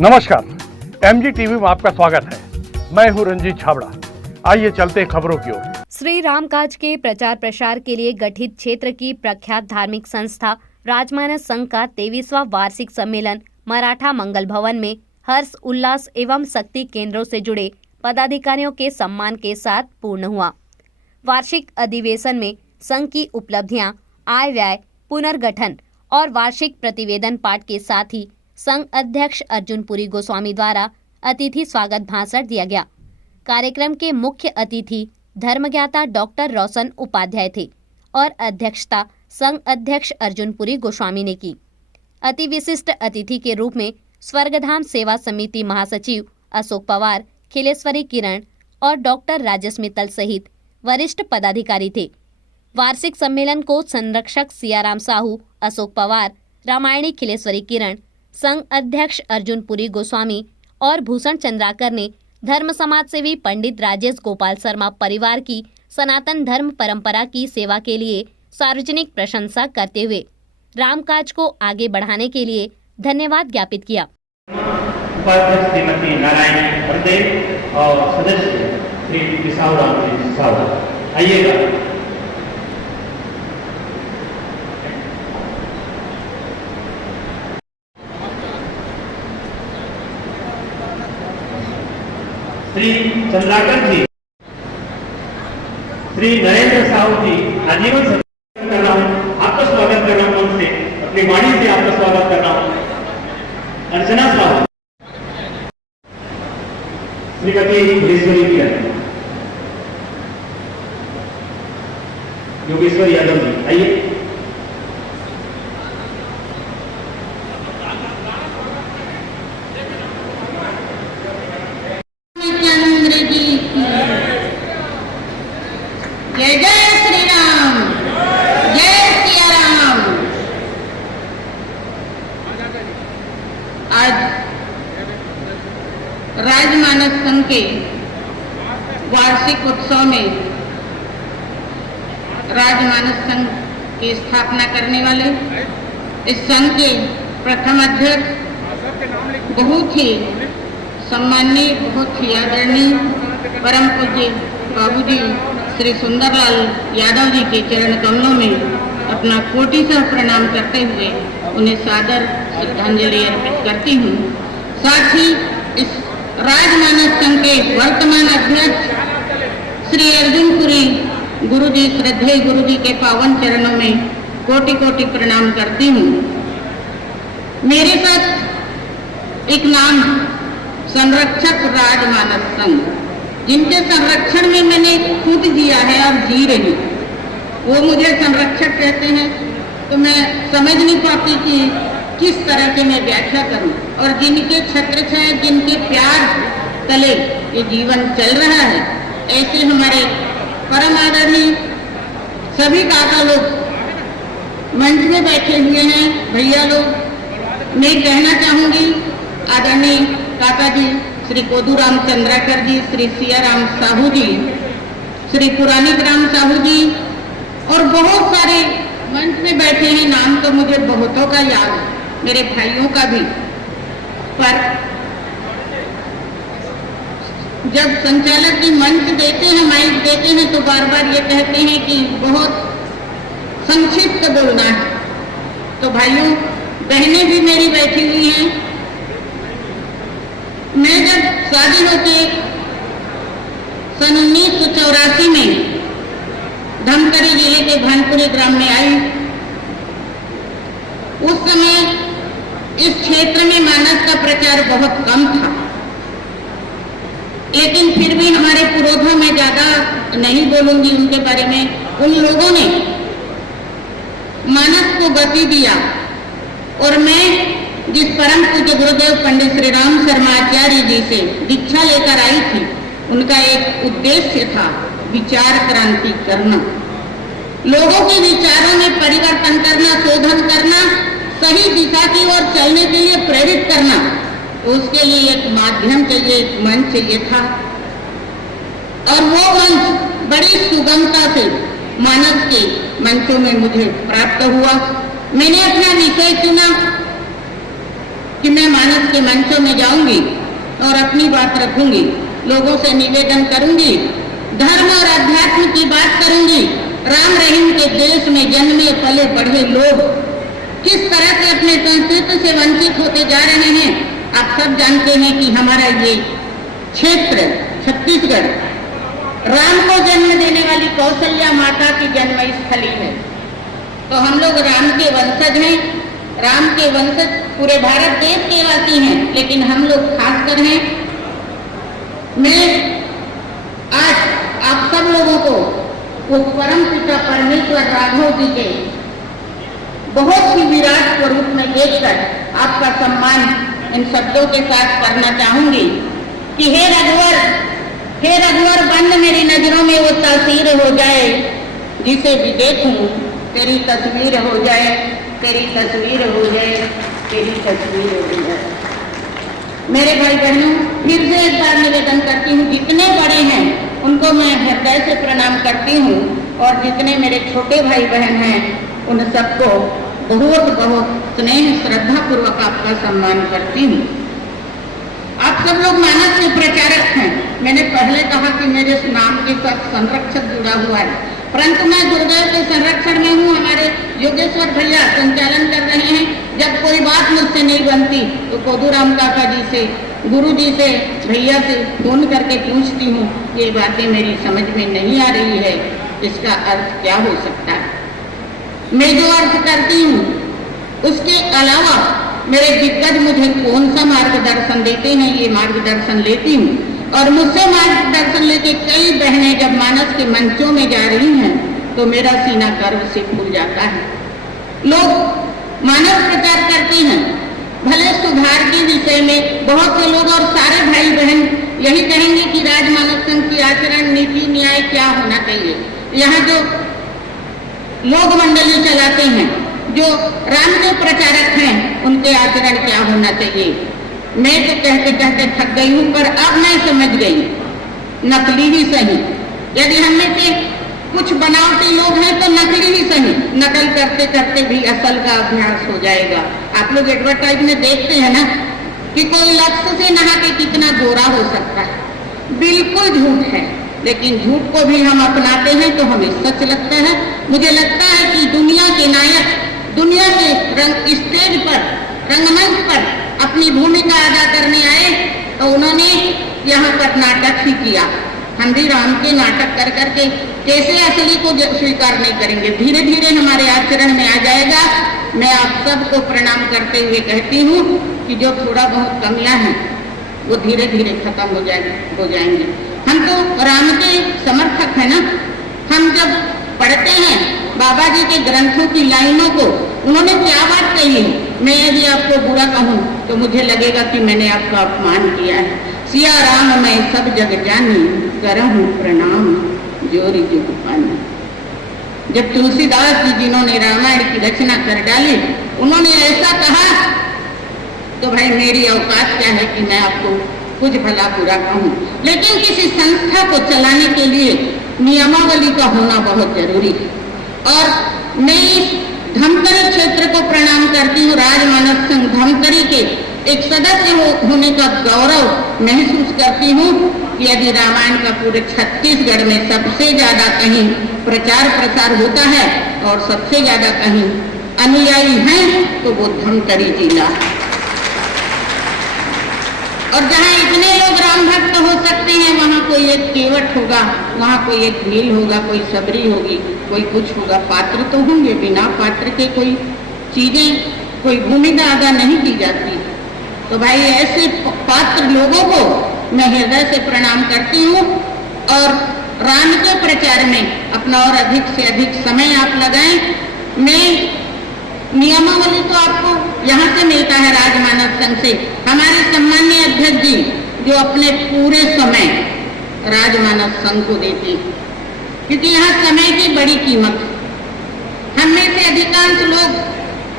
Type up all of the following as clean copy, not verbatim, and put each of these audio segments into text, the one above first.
नमस्कार, MG TV में आपका स्वागत है। मैं हूं रंजीत छाबड़ा। आइए चलते हैं खबरों की ओर। श्री रामकाज के प्रचार प्रसार के लिए गठित क्षेत्र की प्रख्यात धार्मिक संस्था राजमानस संघ का 23वां वार्षिक सम्मेलन मराठा मंगल भवन में हर्ष उल्लास एवं शक्ति केंद्रों से जुड़े पदाधिकारियों के सम्मान के साथ पूर्ण हुआ। वार्षिक अधिवेशन में संघ की उपलब्धियां, आय व्यय, पुनर्गठन और वार्षिक प्रतिवेदन पाठ के साथ ही संघ अध्यक्ष अर्जुन पुरी गोस्वामी द्वारा अतिथि स्वागत भाषण दिया गया। कार्यक्रम के मुख्य अतिथि धर्मज्ञाता डॉक्टर रोशन उपाध्याय थे और अध्यक्षता संघ अध्यक्ष अर्जुन पुरी गोस्वामी ने की। अति विशिष्ट अतिथि के रूप में स्वर्गधाम सेवा समिति महासचिव अशोक पवार, खिलेश्वरी किरण और डॉक्टर राजेश मित्तल सहित वरिष्ठ पदाधिकारी थे। वार्षिक सम्मेलन को संरक्षक सियाराम साहू, अशोक पवार, रामायणी खिलेश्वरी किरण, संघ अध्यक्ष अर्जुन पुरी गोस्वामी और भूषण चंद्राकर ने धर्म समाज सेवी पंडित राजेश गोपाल शर्मा परिवार की सनातन धर्म परंपरा की सेवा के लिए सार्वजनिक प्रशंसा करते हुए रामकाज को आगे बढ़ाने के लिए धन्यवाद ज्ञापित किया। उपाध्यक्ष श्रीमती नारायणी पटेल और सदस्य श्री विशाल साहू, आइएगा। श्री चंद्राकर जी, श्री नरेंद्र साहू जी, आजीवन स्वागत कर रहा हूँ, आपका स्वागत कर रहा हूँ, उनसे अपनी वाणी से आपका स्वागत कर रहा हूँ। अर्चना साहू, श्रीमती खिलेश्वरी किरण, योगेश्वर यादव जी, आइए। जय जय श्री राम, जय सिया राम। आज राजमानस संघ के वार्षिक उत्सव में राजमानस संघ की स्थापना करने वाले इस संघ के प्रथम अध्यक्ष बहुत ही सम्माननीय, बहुत ही आदरणीय परम पूज्य बाबूजी श्री सुंदरलाल यादव जी के चरण कमलों में अपना कोटि से प्रणाम करते हुए उन्हें सादर श्रद्धांजलि अर्पित करती हूँ। साथ ही इस राजमानस संघ के वर्तमान अध्यक्ष श्री अर्जुन पुरी गुरुजी, श्रद्धेय गुरुजी के पावन चरणों में कोटि कोटि प्रणाम करती हूँ। मेरे साथ एक नाम संरक्षक राजमानस संघ, जिनके संरक्षण में मैंने खुद जिया है और जी रही, वो मुझे संरक्षक कहते हैं तो मैं समझ नहीं पाती कि किस तरह से मैं व्याख्या करूं। और जिनके छत्र छाया, जिनके प्यार तले ये जीवन चल रहा है, ऐसे हमारे परम आदरणीय सभी काका लोग मंच में बैठे हुए हैं, भैया लोग। मैं कहना चाहूंगी आदरणीय काका जी श्री कोदूराम चंद्राकर जी, श्री सियाराम साहू जी, श्री पुरानी ग्राम साहू जी और बहुत सारे मंच में बैठे हैं। नाम तो मुझे बहुतों का याद है, मेरे भाइयों का भी, पर जब संचालक जी मंच देते हैं, माइक देते हैं तो बार बार ये कहते हैं कि बहुत संक्षिप्त बोलना है। तो भाइयों बहनें भी मेरी बैठी हुई हैं। मैं जब शादी होके सन 1984 में धमतरी जिले के भानपुरी ग्राम में आई, उस समय इस क्षेत्र में मानस का प्रचार बहुत कम था, लेकिन फिर भी हमारे पुरोधा में ज्यादा नहीं बोलूंगी उनके बारे में। उन लोगों ने मानस को गति दिया और मैं जिस परम पूज्य गुरुदेव पंडित श्री राम शर्मा आचार्य जी से दीक्षा लेकर आई थी, उनका एक उद्देश्य था विचार क्रांति करना, लोगों के विचारों में परिवर्तन करना, शोधन करना, सही दिशा की ओर चलने के लिए प्रेरित करना। तो उसके लिए एक माध्यम चाहिए, एक मंच चाहिए था, और वो मंच बड़ी सुगमता से मानस के मंचों में मुझे प्राप्त हुआ। मैंने अपना विषय चुना कि मैं मानस के मंचों में जाऊंगी और अपनी बात रखूंगी, लोगों से निवेदन करूंगी, धर्म और अध्यात्म की बात करूंगी। राम रहीम के देश में जन्मे पले बढ़े लोग किस तरह से अपने संस्कृति से वंचित होते जा रहे हैं। आप सब जानते हैं कि हमारा ये क्षेत्र छत्तीसगढ़ राम को जन्म देने वाली कौशल्या माता की जन्मस्थली है। तो हम लोग राम के वंशज हैं, राम के वंशज पूरे भारत देश के वासी हैं, लेकिन हम लोग खासकर हैं। मैं आज आप सब लोगों को वो परम पिता परमेश्वर राघव जी के बहुत ही विराट स्वरूप में देखकर आपका सम्मान इन शब्दों के साथ करना चाहूंगी कि हे रघुवर बंद मेरी नजरों में वो तासीर हो जाए, जिसे भी देखूं तेरी तस्वीर हो जाए, तेरी तस्वीर हो जाए, तेरी तस्वीर हो जाए। मेरे भाई बहनों, फिर से एक बार निवेदन करती हूँ, जितने बड़े हैं उनको मैं हृदय से प्रणाम करती हूँ, और जितने मेरे छोटे भाई बहन हैं उन सबको बहुत बहुत स्नेह श्रद्धा पूर्वक आपका सम्मान करती हूँ। आप सब लोग मानस के प्रचारक हैं। मैंने पहले कहा कि मेरे नाम के साथ संरक्षक जुड़ा हुआ है, परंतु मैं गुरुदेव के संरक्षण में हूँ। हमारे योगेश्वर भैया संचालन कर रहे हैं। जब कोई बात मुझसे नहीं बनती तो कोदूराम काका जी से, गुरु जी से, भैया से फोन करके पूछती हूँ, ये बातें मेरी समझ में नहीं आ रही है, इसका अर्थ क्या हो सकता है। मैं जो अर्थ करती हूँ उसके अलावा मेरे दिग्गज मुझे कौन सा मार्गदर्शन देते हैं, ये मार्गदर्शन लेती हूँ। और मुझसे मार्गदर्शन लेके कई बहनें जब मानस के मंचों में जा रही हैं तो मेरा सीना गर्व से फूल जाता है। लोग मानस प्रचार करती हैं, भले सुधार के विषय में बहुत से लोग और सारे भाई बहन यही कहेंगे कि राजमानस संघ की आचरण नीति न्याय क्या होना चाहिए। यहाँ जो लोग मंडली चलाते हैं, जो राम के प्रचारक हैं, उनके आचरण क्या होना चाहिए। मैं तो कहते कहते थक गई हूँ, पर अब मैं समझ गई, नकली ही सही। यदि हम में से कुछ बनावटी लोग हैं तो नकली ही सही, नकल करते करते भी असल का अभ्यास हो जाएगा। आप लोग एडवर्टाइज में देखते हैं ना कि कोई लक्ष्य से नहा के कितना गोरा हो सकता है। बिल्कुल झूठ है, लेकिन झूठ को भी हम अपनाते हैं तो हमें सच लगता है। मुझे लगता है कि दुनिया के नायक दुनिया के स्टेज पर, रंगमंच पर अपनी भूमिका अदा करने आए तो उन्होंने यहाँ पर नाटक ही किया। हम भी राम के नाटक कर करके कैसे असली को स्वीकार नहीं करेंगे। धीरे धीरे हमारे आचरण में आ जाएगा। मैं आप सबको प्रणाम करते हुए कहती हूँ कि जो थोड़ा बहुत कमियां हैं वो धीरे धीरे खत्म हो जाएंगे। हम तो राम के समर्थक हैं ना। हम जब पढ़ते हैं बाबा जी के ग्रंथों की लाइनों को, उन्होंने क्या बात कही है, मैं यदि आपको बुरा कहूँ तो मुझे लगेगा कि मैंने आपका अपमान किया है। सिया राम मैं सब जग जानी, करहूँ प्रणाम जोरी जुग पानी। जब तुलसीदास जी जिन्होंने रामायण की रचना कर डाली, उन्होंने ऐसा कहा तो भाई मेरी औकात क्या है कि मैं आपको कुछ भला बुरा कहूँ। लेकिन किसी संस्था को चलाने के लिए नियमावली का होना बहुत जरूरी है। और मैं इस धमतरी क्षेत्र को प्रणाम करती हूँ। राजमानस संघ धमतरी के एक सदस्य होने का गौरव महसूस करती हूँ कि यदि रामायण का पूरे छत्तीसगढ़ में सबसे ज्यादा कहीं प्रचार प्रसार होता है और सबसे ज्यादा कहीं अनुयायी हैं तो वो धमतरी जिला। और जहाँ इतने लोग राम भक्त हो सकते हैं वहाँ कोई एक केवट होगा, वहाँ कोई एक भील होगा, कोई सबरी होगी, कोई कुछ होगा। पात्र तो होंगे, बिना पात्र के कोई चीजें, कोई भूमिका अदा नहीं की जाती। तो भाई ऐसे पात्र लोगों को मैं हृदय से प्रणाम करती हूँ। और राम के प्रचार में अपना और अधिक से अधिक समय आप लगाएं। मैं नियमावली तो आपको यहाँ से मिलता है राजमानस संघ से। हमारे सम्मानीय अध्यक्ष जी जो अपने पूरे समय राजमानस संघ को देते हैं, क्योंकि यहाँ समय की बड़ी कीमत है। हम में से अधिकांश लोग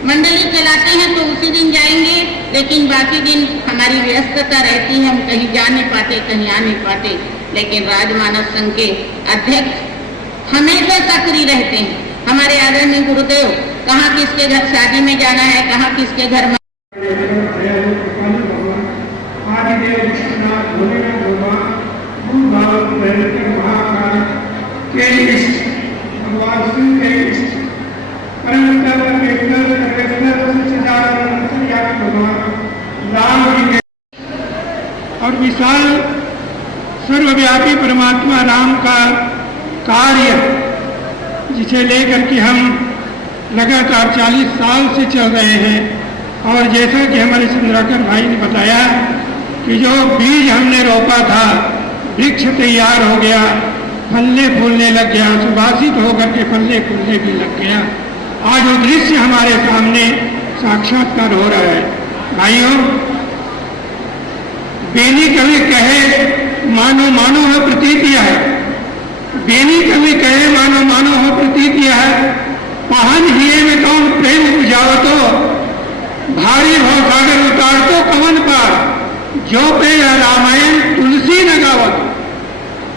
मंडली चलाते हैं तो उसी दिन जाएंगे, लेकिन बाकी दिन हमारी व्यस्तता रहती है, हम कहीं जा नहीं पाते, कहीं आ नहीं पाते। लेकिन राजमानस संघ के अध्यक्ष हमेशा सक्रिय रहते हैं। हमारे आदरणीय गुरुदेव कहाँ किसके घर शादी में जाना है, कहाँ किसके घर में सर्वव्यापी परमात्मा राम का कार्य, जिसे लेकर के हम लगातार 40 साल से चल रहे हैं। और जैसा कि हमारे चंद्राकर भाई ने बताया कि जो बीज हमने रोपा था, वृक्ष तैयार हो गया, फलने फूलने लग गया, सुभाषित होकर के फलने फूलने भी लग गया। आज वो दृश्य हमारे सामने साक्षात्कार हो रहा है। भाइयों, बेनी कवि कहे मानो मानो है प्रतीतिया है, बेनी कवि कहे मानो मानो है प्रतीतिया है, पहन हिए में कौन प्रेम उपजावतो, भारी भाव सागर उतार तो कवन पार, जो पे रामायण तुलसी न गावत।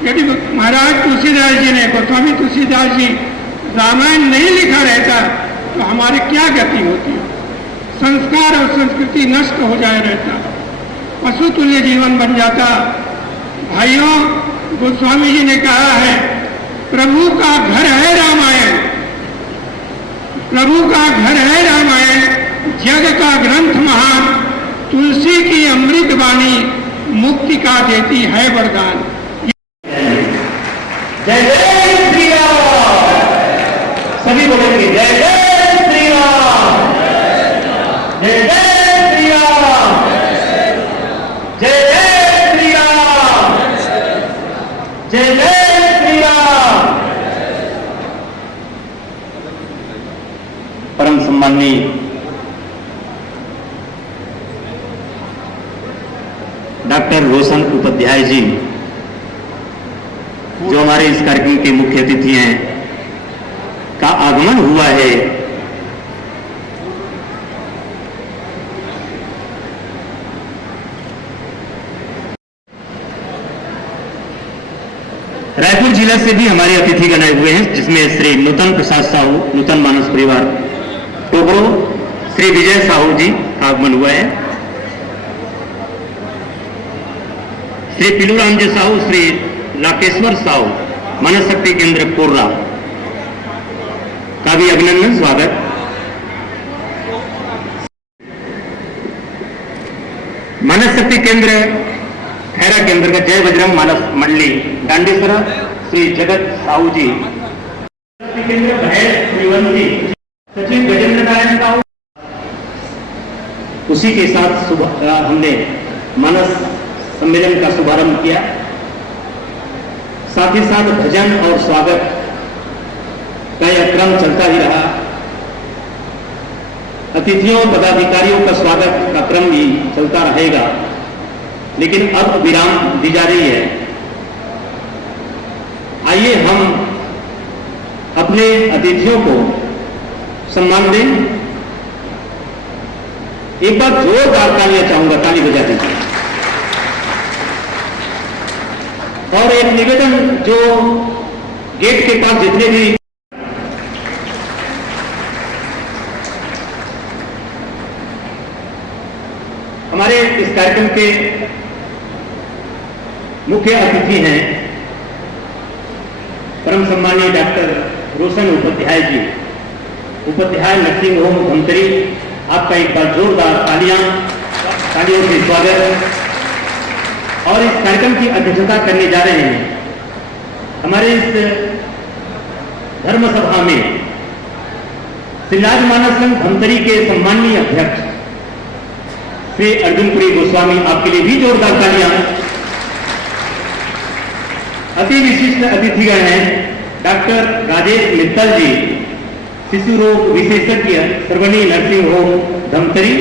यदि महाराज तुलसीदास जी ने, गोस्वामी तुलसीदास जी रामायण नहीं लिखा रहता तो हमारी क्या गति होती, संस्कार और संस्कृति नष्ट हो जाए रहता, पशु तुल्य जीवन बन जाता। भाइयों, गोस्वामी जी ने कहा है प्रभु का घर है रामायण, प्रभु का घर है रामायण, जग का ग्रंथ महान, तुलसी की अमृत वाणी मुक्ति का देती है वरदान। जय जय श्री राम, सभी बोलेंगे जय जय श्री राम, जय जय श्री राम, जय जय श्री राम, जय जय श्री राम। परम सम्माननीय डॉक्टर रोशन उपाध्याय जी, जो हमारे इस कार्यक्रम के मुख्य अतिथि हैं, का आगमन हुआ है। रायपुर जिला से भी हमारे अतिथिगण आए हुए हैं, जिसमें श्री नूतन प्रसाद साहू, नूतन मानस परिवार टोकरो, श्री विजय साहू जी का आगमन हुआ है, श्री पिलूराम जी साहू, श्री लाकेश्वर साहू, मानस शक्ति केंद्र कोर्रा का भी अभिनंदन स्वागत। मानस शक्ति केंद्र खैरा के अंतर्गत जय बजरंग मानस मंडली डांडीसरा श्री जगत साहू जी, शक्ति केंद्र भैर श्रीवंशी सचिव गजेंद्र नारायण साहू। उसी के साथ हमने मानस सम्मेलन का शुभारंभ किया, साथ ही साथ भजन और स्वागत का यह क्रम चलता ही रहा। अतिथियों पदाधिकारियों का स्वागत का क्रम भी चलता रहेगा, लेकिन अब विराम दी जा रही है। आइए हम अपने अतिथियों को सम्मान दें। एक बार जोरदार तालियां चाहूंगा, ताली बजा दीजिए। और एक निवेदन, जो गेट के पास जितने भी हमारे इस कार्यक्रम के मुख्य अतिथि हैं, परम सम्मानीय डॉक्टर रोशन उपाध्याय जी, उपाध्याय नर्सिंग होम धमतरी, आपका एक बार जोरदार तालियों से स्वागत। और इस कार्यक्रम की अध्यक्षता करने जा रहे हैं हमारे इस धर्म सभा में श्री राजमानस संघ धमतरी के सम्माननीय अध्यक्ष श्री अर्जुनपुरी गोस्वामी, आपके लिए भी जोरदार तालियां। अति विशिष्ट अतिथिगण हैं डॉक्टर राजेश मित्तल जी, शिशु रोग विशेषज्ञ, सर्वणी नर्सिंग होम धमतरी,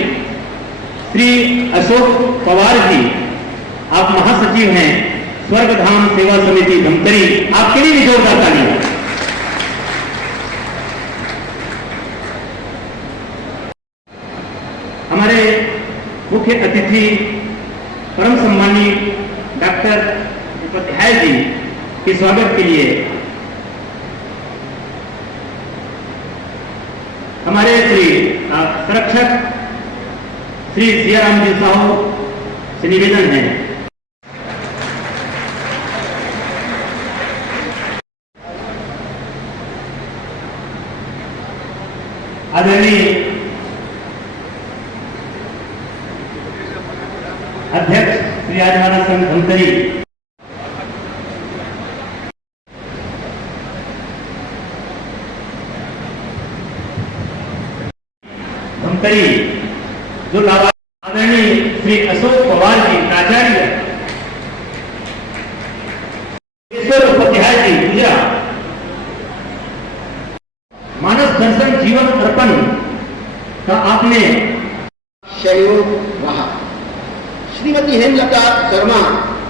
श्री अशोक पवार जी, आप महासचिव हैं स्वर्गधाम सेवा समिति धमतरी, आपके लिए भी जोरदार तालियां। हमारे मुख्य अतिथि परम सम्मानीय डॉक्टर उपाध्याय जी के स्वागत के लिए हमारे श्री संरक्षक श्री सियाराम जी साहू से निवेदन है। आदरणीय अध्यक्ष श्री राजमानस संघ धमतरी, धमतरी जो आदरणीय श्री अशोक पवार जी प्राचार्य उपाध्याय जी पूजा मानस दर्शन जीवन अर्पण का आपने सहयोग रहा। श्रीमती हेमलता शर्मा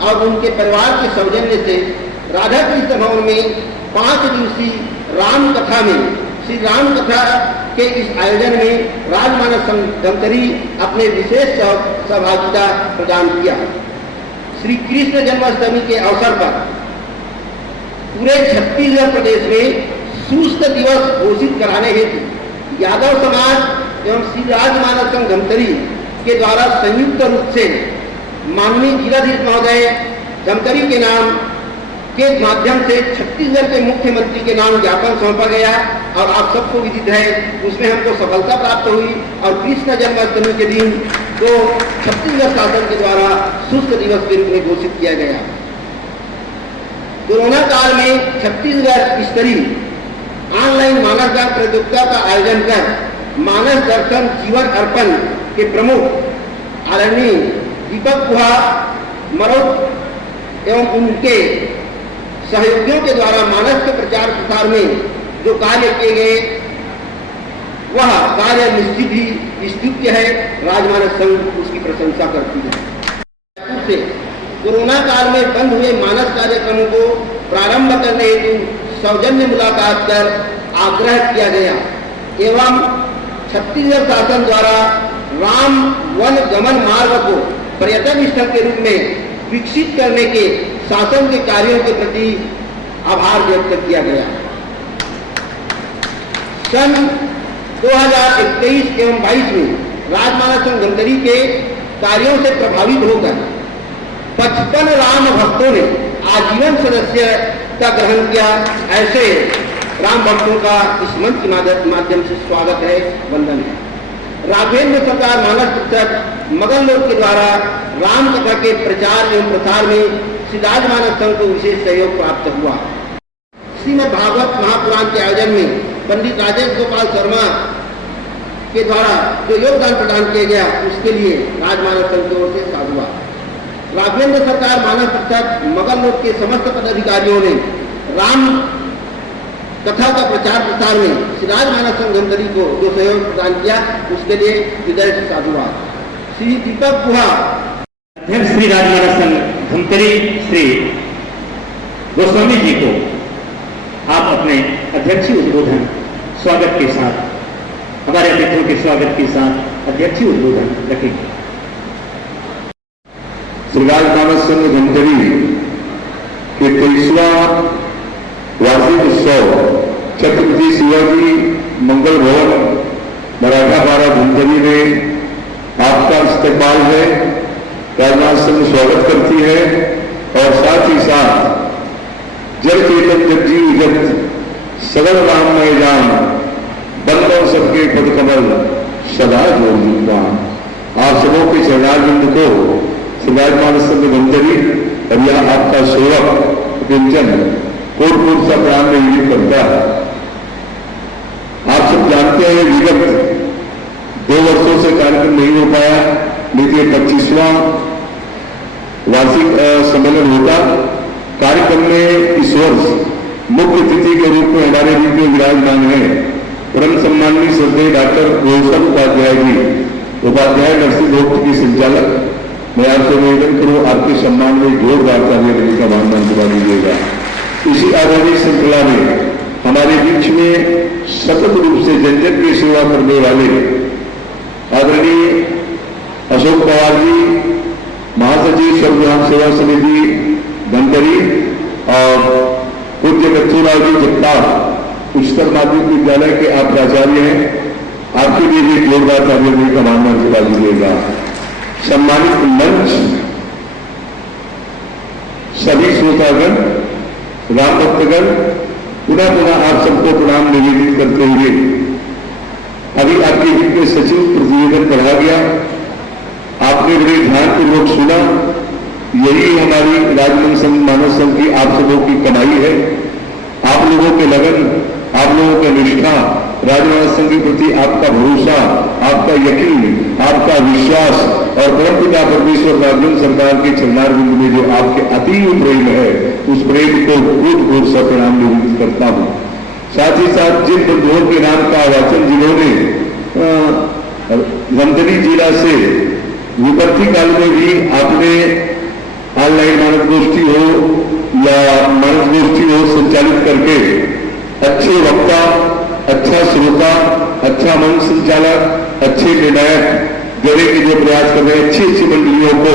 और उनके परिवार के सौजन्य से राधा कृष्ण भवन में 5 दिवसीय राम कथा में श्री राम कथा के इस आयोजन में राजमानस संघ धमतरी अपने विशेष सहभागिता प्रदान किया। श्री कृष्ण जन्माष्टमी के अवसर पर पूरे छत्तीसगढ़ प्रदेश में सुस्त दिवस घोषित कराने हेतु यादव समाज एवं श्री राजमानस संघ धमतरी के द्वारा संयुक्त रूप से माननीय जिलाधीश महोदय धमतरी के नाम के माध्यम से छत्तीसगढ़ के मुख्यमंत्री के नाम ज्ञापन सौंपा गया और आप सबको विदित है उसमें हमको सफलता प्राप्त हुई और कृष्ण जन्माष्टमी के दिन को छत्तीसगढ़ शासन के द्वारा सुस्त दिवस के रूप में घोषित किया गया। कोरोना काल में छत्तीसगढ़ स्तरीय ऑनलाइन मानस दान प्रतियोगिता का आयोजन कर मानस दर्शन जीवन अर्पण के प्रमुख आदरणीय दीपक गुहा मरोट एवं उनके सहयोगियों के द्वारा मानस के प्रचार प्रसार में जो कार्य किए गए वह कार्य निश्चित ही स्तुत्य है। राजमानस संघ उसकी प्रशंसा करती है। कोरोना काल में बंद हुए मानस कार्यक्रमों को प्रारंभ करने हेतु सौजन्य मुलाकात कर आग्रह किया गया एवं छत्तीसगढ़ शासन द्वारा राम वन गमन मार्ग को पर्यटन स्थल के रूप में विकसित करने के शासन के कार्यों के प्रति आभार व्यक्त किया गया। सन 2021 एवं 22 में राजमानस संघ धमतरी के कार्यों से प्रभावित होकर 55 राम भक्तों ने आजीवन सदस्यता ग्रहण किया। ऐसे राम भक्तों का इस मंच के माध्यम से स्वागत है, वंदन है। राघवेंद्र सरकार मानस परिषद मगन लोक के द्वारा राम कथा के प्रचार एवं प्रसार में श्री राजमानस संघ को विशेष सहयोग प्राप्त हुआ। श्रीमद् भागवत महापुराण के आयोजन में पंडित राजेश गोपाल शर्मा के द्वारा जो योगदान प्रदान किया गया उसके लिए राजमानस संघ की ओर से साधुवाद। राघवेंद्र सरकार मानस परिषद मगन लोक के समस्त पदाधिकारियों ने राम कथा का प्रचार प्रसार में श्री राजमानस संघ धमतरी को जो सहयोग प्रदान किया उसके लिए हृदय से साधुवाद। श्री दीपक गुहा अध्यक्ष श्री राजमानस संघ धमतरी श्री गोस्वामी जी को आप अपने अध्यक्षीय उद्बोधन स्वागत के साथ हमारे अतिथियों के स्वागत के साथ अध्यक्षीय उद्बोधन रखेंगे। श्री राजमानस संघ धमतरी के 23वां वार्षिक उत्सव छत्रपति शिवाजी मंगल भवन मराठापाड़ा धमतरी में आपका इस्तेमाल है। राजमानस संघ स्वागत करती है और साथ ही साथ जल चेतन जगजीव जगत सगल राममय जान बंदर सबके पद कमल सदा जोड़ दूंगा। आप सबों के चरणारविंद को श्री राजमानस संघ धमतरी और यह आपका सेवक व्यंजन कोट सा प्राण में विदित करता है। आप सब जानते हैं विगत 2 वर्षों से कार्यक्रम नहीं हो पाया, लेकिन 25वां वार्षिक सम्मेलन होगा। कार्यक्रम में इस वर्ष मुख्य अतिथि के रूप में हमारे बीच में विराजमान है परम सम्माननीय श्रद्धेय डॉक्टर रोशन उपाध्याय जी, उपाध्याय नर्सिंग होम की संचालक। मैं आपसे निवेदन करूं आपके सम्मान में जोरदार तालियां देने का आह्वान करवा दीजिएगा। इसी आधारित श्रृंखला में हमारे बीच में सतत रूप से जनजन की सेवा करने वाले आदरणीय अशोक पवार जी, महासचिव संविधान सेवा समिति धमतरी और पूज्य कच्छूराव जी जगताप उच्चतर माध्यमिक विद्यालय के आप प्राचार्य हैं। आपके लिए भी जोरदार तालियां देने का आह्वान करवा दीजिएगा। सम्मानित मंच, सभी श्रोतागण, राम भक्तगण, पुनः पुनः आप सबको प्रणाम निवेदित करते हुए अभी आपके बीच में सचिव प्रतिवेदन पढ़ा गया, आपने बड़े ध्यानपूर्वक सुना। यही हमारी राजमानस संघ की आप सबों की कमाई है। आप लोगों के लगन, आप लोगों की निष्ठा राजमानस संघ के प्रति आपका भरोसा, आपका यकीन, आपका विश्वास और परमपिता परमेश्वर राजन सरकार के चरणारविंद में जो आपके अतीव प्रेम है, उस प्रेम को बहुत सा प्रणाम निवेदित करता हूं। साथ ही साथ जिन बंधुओं के नाम का वाचन जिन्होंने धमतरी जिला से विपत्ति काल में भी आपने ऑनलाइन मानस गोष्ठी हो या मानस गोष्ठी हो संचालित करके अच्छे वक्ता, अच्छा श्रोता, अच्छा मंच संचालक, अच्छे निर्णायक देने के जो प्रयास कर रहे हैं, अच्छी मंडलियों को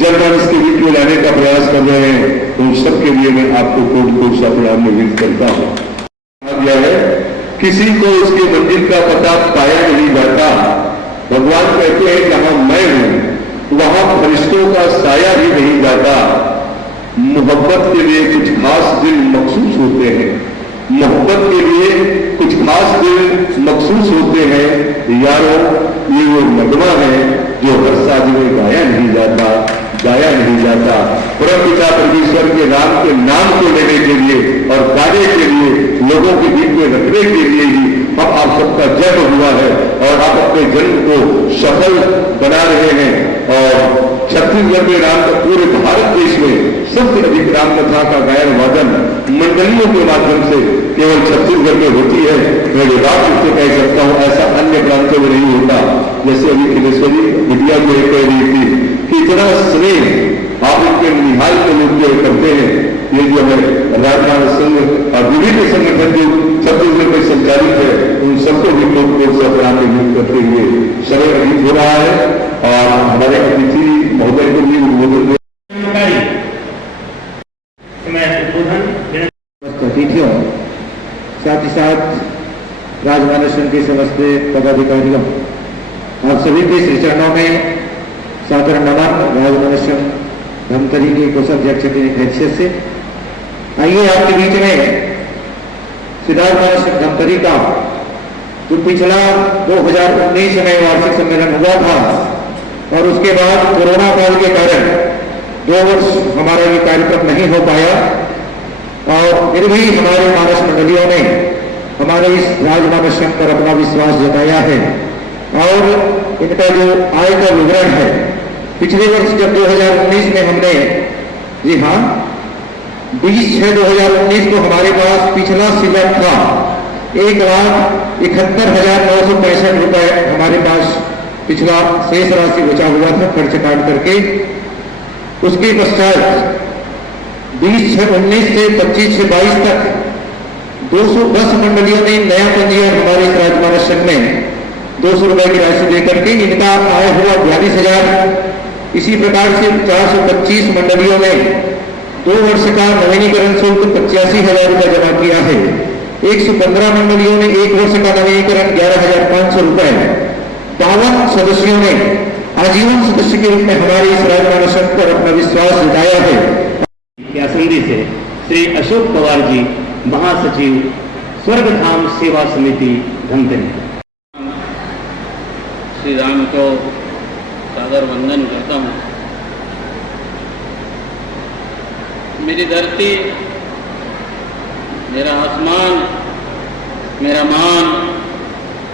जनमानस के बीच में लाने का प्रयास कर रहे हैं, उन सबके लिए मैं आपको कोट सा प्रणाम निवेदित करता हूं। यह है, किसी को उसके मंजिल का पता पाया नहीं जाता। भगवान कहते हैं जहां मैं हूं वहां फरिश्तों का साया भी नहीं जाता। मोहब्बत के लिए कुछ खास दिन मखसूस होते हैं, मोहब्बत के लिए कुछ खास दिन मखसूस होते हैं। यारों, ये वो नगमा है जो हर शादी में गाया नहीं जाता, गाया नहीं जाता। परमपिता परमेश्वर के नाम के नाम को लेने के लिए और गाने के लिए, लोगों के बीच में रखने के लिए ही अब आप सबका जन्म हुआ है और आप अपने जन्म को सफल बना रहे हैं। और छत्तीसगढ़ में राम का, पूरे भारत देश में सबसे अधिक राम कथा का गायन वादन मंडलियों के माध्यम से केवल छत्तीसगढ़ में होती है। मैं विभाग से कह सकता हूं ऐसा अन्य प्रांतों में नहीं होता। जैसे अभी खिलेश्वरी मीडिया को कह रही थी कि इतना स्नेह आप इनके निहाल के रूप में करते हैं। ये जो है राजमानस संघ और विभिन्न संगठन जो छत्तीसगढ़ में संचालित है, उन सबको भी कोट से प्रणाम करते हुए समय अधिक हो रहा है और हमारे अतिथि महोदय को भी उद्बोधन अतिथियों, साथ ही साथ राजमानस संघ के समस्त पदाधिकारियों, आप सभी के श्री चरणों में सादर नमन। राजमानस संघ धमतरी के कोषाध्यक्ष की हैसियत से आइए आपके बीच में राजमानस संघ धमतरी का जो पिछला 2019 में वार्षिक सम्मेलन हुआ था और उसके बाद कोरोना काल के कारण 2 वर्ष हमारा ये कार्यक्रम नहीं हो पाया, और फिर भी हमारे मानस मंडलियों ने हमारे इस राजमानस संघ पर अपना विश्वास जताया है। और इनका जो आय का विवरण है, पिछले वर्ष जब 2019 में हमने, जी हाँ, 20/6/2019 को हमारे पास पिछला सिलक था 1,71,965 रुपए हमारे पास पिछला शेष राशि बचा हुआ था खर्च काट करके। उसके पश्चात 20/6/19 से 25/6/22 तक 210 मंडलियों ने नया पंजीयन हमारे इस राजमानस संघ में 200 रुपए की राशि लेकर के इनका आय हुआ 42,000। इसी प्रकार से 425 मंडलियों ने 2 वर्ष का नवीनीकरण शुल्क 85,000 रुपए जमा किया है। 115 मंडलियों ने 1 वर्ष का नवीनीकरण 11,500 रुपए। 52 सदस्यों ने आजीवन सदस्य के रूप में हमारे इस राजमानस संघ पर अपना विश्वास जताया है। आसंदी से श्री अशोक पवार जी, महासचिव, स्वर्गधाम सेवा समिति धमतरी। श्री राम को सादर वंदन करता हूँ। मेरी धरती, मेरा आसमान, मेरा मान,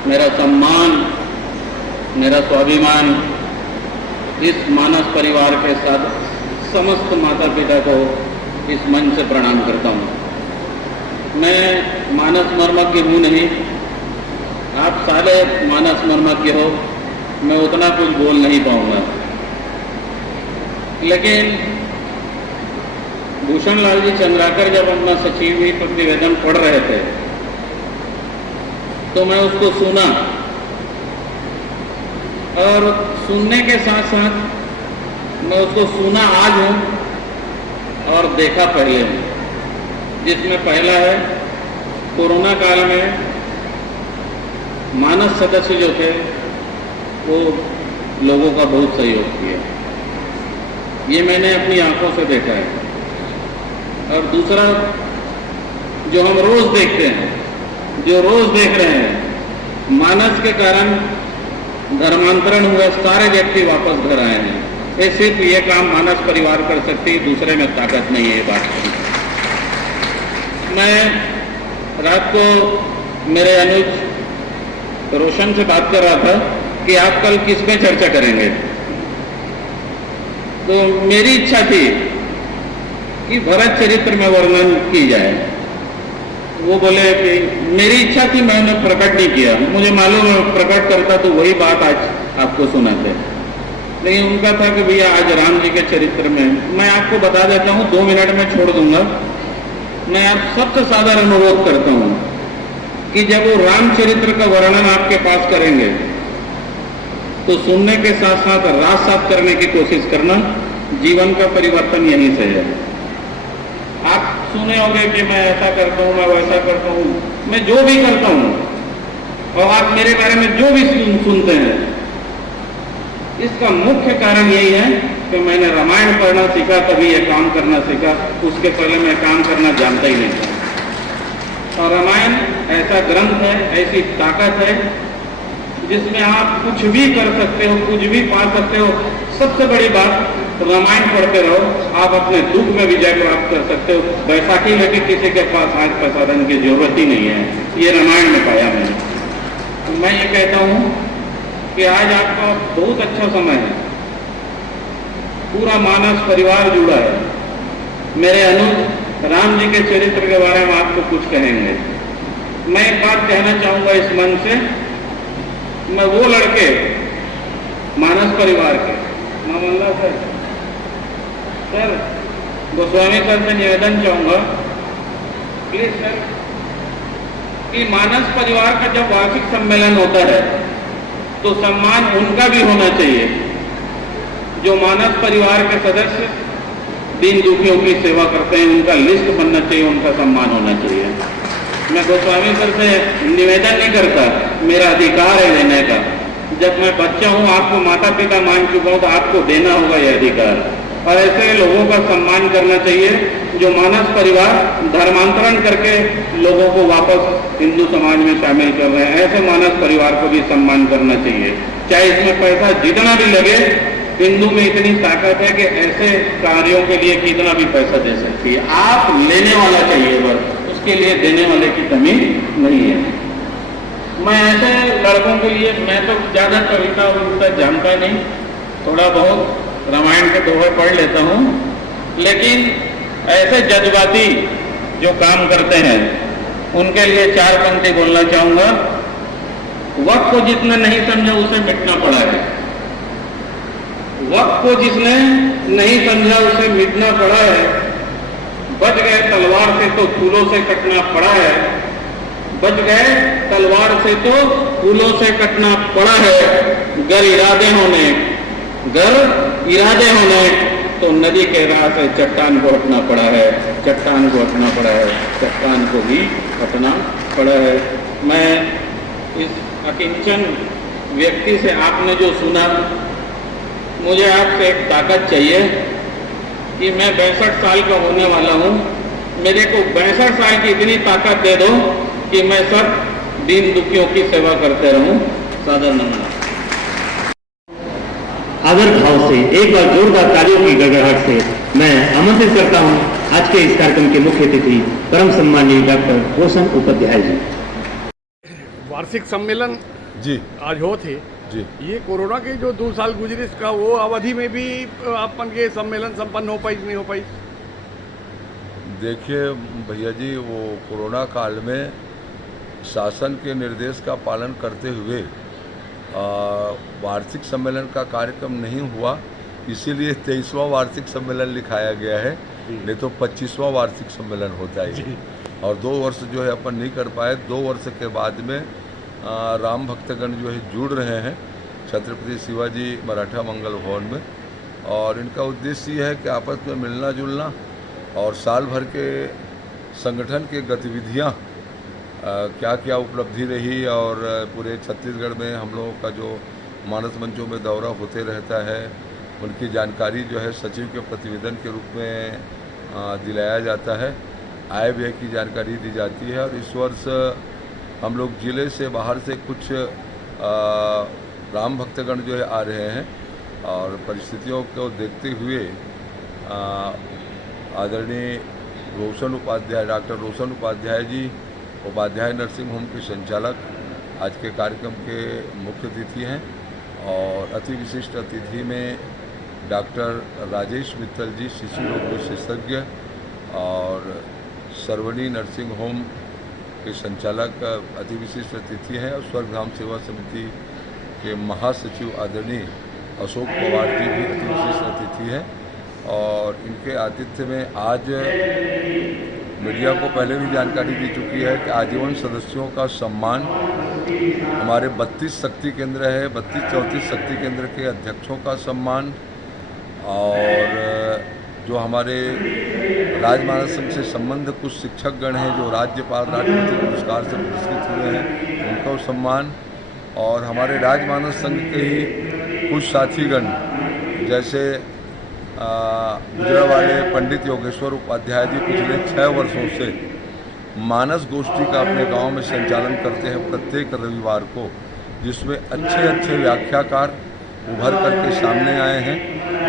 मेरा सम्मान, मेरा स्वाभिमान, इस मानस परिवार के साथ समस्त माता पिता को इस मंच से प्रणाम करता हूँ। मैं मानस मर्मज्ञ हूँ नहीं, आप सारे मानस मर्मज्ञ हो, मैं उतना कुछ बोल नहीं पाऊंगा। लेकिन भूषण लाल जी चंद्राकर जब अपना सचिव प्रतिवेदन पढ़ रहे थे तो मैं उसको सुना, और सुनने के साथ साथ मैं उसको सुना आज हूँ और देखा पहले हूँ। जिसमें पहला है, कोरोना काल में मानस सदस्य जो थे वो लोगों का बहुत सहयोग किया, ये मैंने अपनी आंखों से देखा है। और दूसरा, जो हम रोज देखते हैं, जो रोज देख रहे हैं, मानस के कारण धर्मांतरण हुए सारे व्यक्ति वापस घर आए हैं। ये सिर्फ ये काम मानस परिवार कर सकती है, दूसरे में ताकत नहीं है। ये बात मैं रात को मेरे अनुज रोशन से बात कर रहा था कि आप कल किस पे चर्चा करेंगे, तो मेरी इच्छा थी कि भरत चरित्र में वर्णन की जाए। वो बोले कि मेरी इच्छा थी, मैंने प्रकट नहीं किया, मुझे मालूम है प्रकट करता तो वही बात आज आपको सुनाते, लेकिन उनका था कि भैया आज राम जी के चरित्र में मैं आपको बता देता हूँ, 2 मिनट में छोड़ दूंगा। मैं आप सबसे साधारण अनुरोध करता हूँ कि जब वो रामचरित्र का वर्णन आपके पास करेंगे तो सुनने के साथ साथ रात साफ करने की कोशिश करना। जीवन का परिवर्तन यहीं से है। आप सुने होंगे कि मैं ऐसा करता हूँ, मैं वैसा करता हूँ, मैं जो भी करता हूँ, और आप मेरे बारे में जो भी सुनते हैं, इसका मुख्य कारण यही है कि मैंने रामायण पढ़ना सीखा, तभी ये काम करना सीखा। उसके पहले मैं काम करना जानता ही नहीं था। और रामायण ऐसा ग्रंथ है, ऐसी ताकत है जिसमें आप कुछ भी कर सकते हो, कुछ भी पा सकते हो। सबसे बड़ी बात, रामायण पढ़ते रहो, आप अपने दुख में विजय प्राप्त कर सकते हो। बैसाखी में भी किसी के पास आज प्रसाधन की जरूरत ही नहीं है, ये रामायण में पाया मैंने। मैं ये कहता हूँ कि आज आपका बहुत अच्छा समय है, पूरा मानस परिवार जुड़ा है। मेरे अनुज राम जी के चरित्र के बारे में आपको कुछ कहेंगे। मैं एक बात कहना चाहूंगा इस मन से, मैं वो लड़के मानस परिवार के मामला सर गोस्वामी सर से निवेदन चाहूंगा, प्लीज सर, कि मानस परिवार का जब वार्षिक सम्मेलन होता है तो सम्मान उनका भी होना चाहिए जो मानस परिवार के सदस्य दीन दुखियों की सेवा करते हैं। उनका लिस्ट बनना चाहिए, उनका सम्मान होना चाहिए। मैं गोस्वामी सर से निवेदन नहीं करता, मेरा अधिकार है लेने का। जब मैं बच्चा हूँ, आपको माता पिता मान चुका हूँ, तो आपको देना होगा यह अधिकार। और ऐसे लोगों का सम्मान करना चाहिए जो मानस परिवार धर्मांतरण करके लोगों को वापस हिंदू समाज में शामिल कर रहे हैं। ऐसे मानस परिवार को भी सम्मान करना चाहिए, चाहे इसमें पैसा जितना भी लगे। हिंदू में इतनी ताकत है कि ऐसे कार्यों के लिए कितना भी पैसा दे सकती है। आप लेने वाला चाहिए, बस उसके लिए देने वाले की कमी नहीं है। मैं ऐसे लड़कों के लिए, मैं तो ज्यादा कविता उनका जानता नहीं, थोड़ा बहुत रामायण के दोहे पढ़ लेता हूँ, लेकिन ऐसे जज्बाती जो काम करते हैं उनके लिए 4 पंक्ति बोलना चाहूंगा। वक्त को जिसने नहीं समझा उसे मिटना पड़ा है, वक्त को जिसने नहीं समझा उसे मिटना पड़ा है। बच गए तलवार से तो फूलों से कटना पड़ा है, बच गए तलवार से तो फूलों से कटना पड़ा है। गर इरादे होने तो नदी के राह से चट्टान को हटना पड़ा है, चट्टान को हटना पड़ा है, चट्टान को भी हटना पड़ा है। मैं इस अकिंचन व्यक्ति से आपने जो सुना, मुझे आपसे एक ताकत चाहिए कि मैं 62 साल का होने वाला हूँ, मेरे को 62 साल की इतनी ताकत दे दो कि मैं सब दीन दुखियों की सेवा करते रहूं। सादर नमन। आदर भाव से एक बार जोरदार तालियों की गड़गड़ाहट से मैं आमंत्रित करता हूं आज के इस कार्यक्रम के मुख्य अतिथि परम सम्मानीय डॉक्टर रोशन उपाध्याय जी। वार्षिक सम्मेलन जी आज हो थे जी। ये कोरोना के जो 2 साल गुजरे, इसका वो अवधि में भी अपन के सम्मेलन संपन्न हो पाई नहीं हो पाई? देखिए भैया जी, वो कोरोना काल में शासन के निर्देश का पालन करते हुए वार्षिक सम्मेलन का कार्यक्रम नहीं हुआ, इसीलिए 23वां वार्षिक सम्मेलन लिखाया गया है, नहीं तो 25वां वार्षिक सम्मेलन होता है। और 2 वर्ष जो है अपन नहीं कर पाए। 2 वर्ष के बाद में राम भक्तगण जो है जुड़ रहे हैं छत्रपति शिवाजी मराठा मंगल भवन में, और इनका उद्देश्य ये है कि आपस में मिलना जुलना और साल भर के संगठन के गतिविधियाँ क्या क्या उपलब्धि रही, और पूरे छत्तीसगढ़ में हम लोगों का जो मानस मंचों में दौरा होते रहता है, उनकी जानकारी जो है सचिव के प्रतिवेदन के रूप में दिलाया जाता है, आय व्यय की जानकारी दी जाती है। और इस वर्ष हम लोग जिले से बाहर से कुछ राम भक्तगण जो है आ रहे हैं, और परिस्थितियों को देखते हुए आदरणीय रोशन उपाध्याय, डॉक्टर रोशन उपाध्याय जी उपाध्याय नर्सिंग होम के संचालक आज के कार्यक्रम के मुख्य अतिथि हैं और अति विशिष्ट अतिथि में डॉक्टर राजेश मित्तल जी, शिशु रोग विशेषज्ञ और सरवणी नर्सिंग होम के संचालक अति विशिष्ट अतिथि हैं और स्वर्गधाम सेवा समिति के महासचिव आदरणीय अशोक पवार जी भी अति विशिष्ट अतिथि हैं। और इनके आतिथ्य में आज मीडिया को पहले भी जानकारी दी चुकी है कि आजीवन सदस्यों का सम्मान, हमारे 32 शक्ति केंद्र है, 32-34 शक्ति केंद्र के अध्यक्षों का सम्मान और जो हमारे राजमानस संघ से संबंध कुछ शिक्षकगण हैं जो राज्यपाल राष्ट्रपति पुरस्कार से पुरस्कृत हुए हैं, उनका सम्मान और हमारे राजमानस संघ के ही कुछ साथीगण जैसे गुजरावाले पंडित योगेश्वर उपाध्याय जी पिछले 6 वर्षों से मानस गोष्ठी का अपने गांव में संचालन करते हैं प्रत्येक रविवार को, जिसमें अच्छे व्याख्याकार उभर करके सामने आए हैं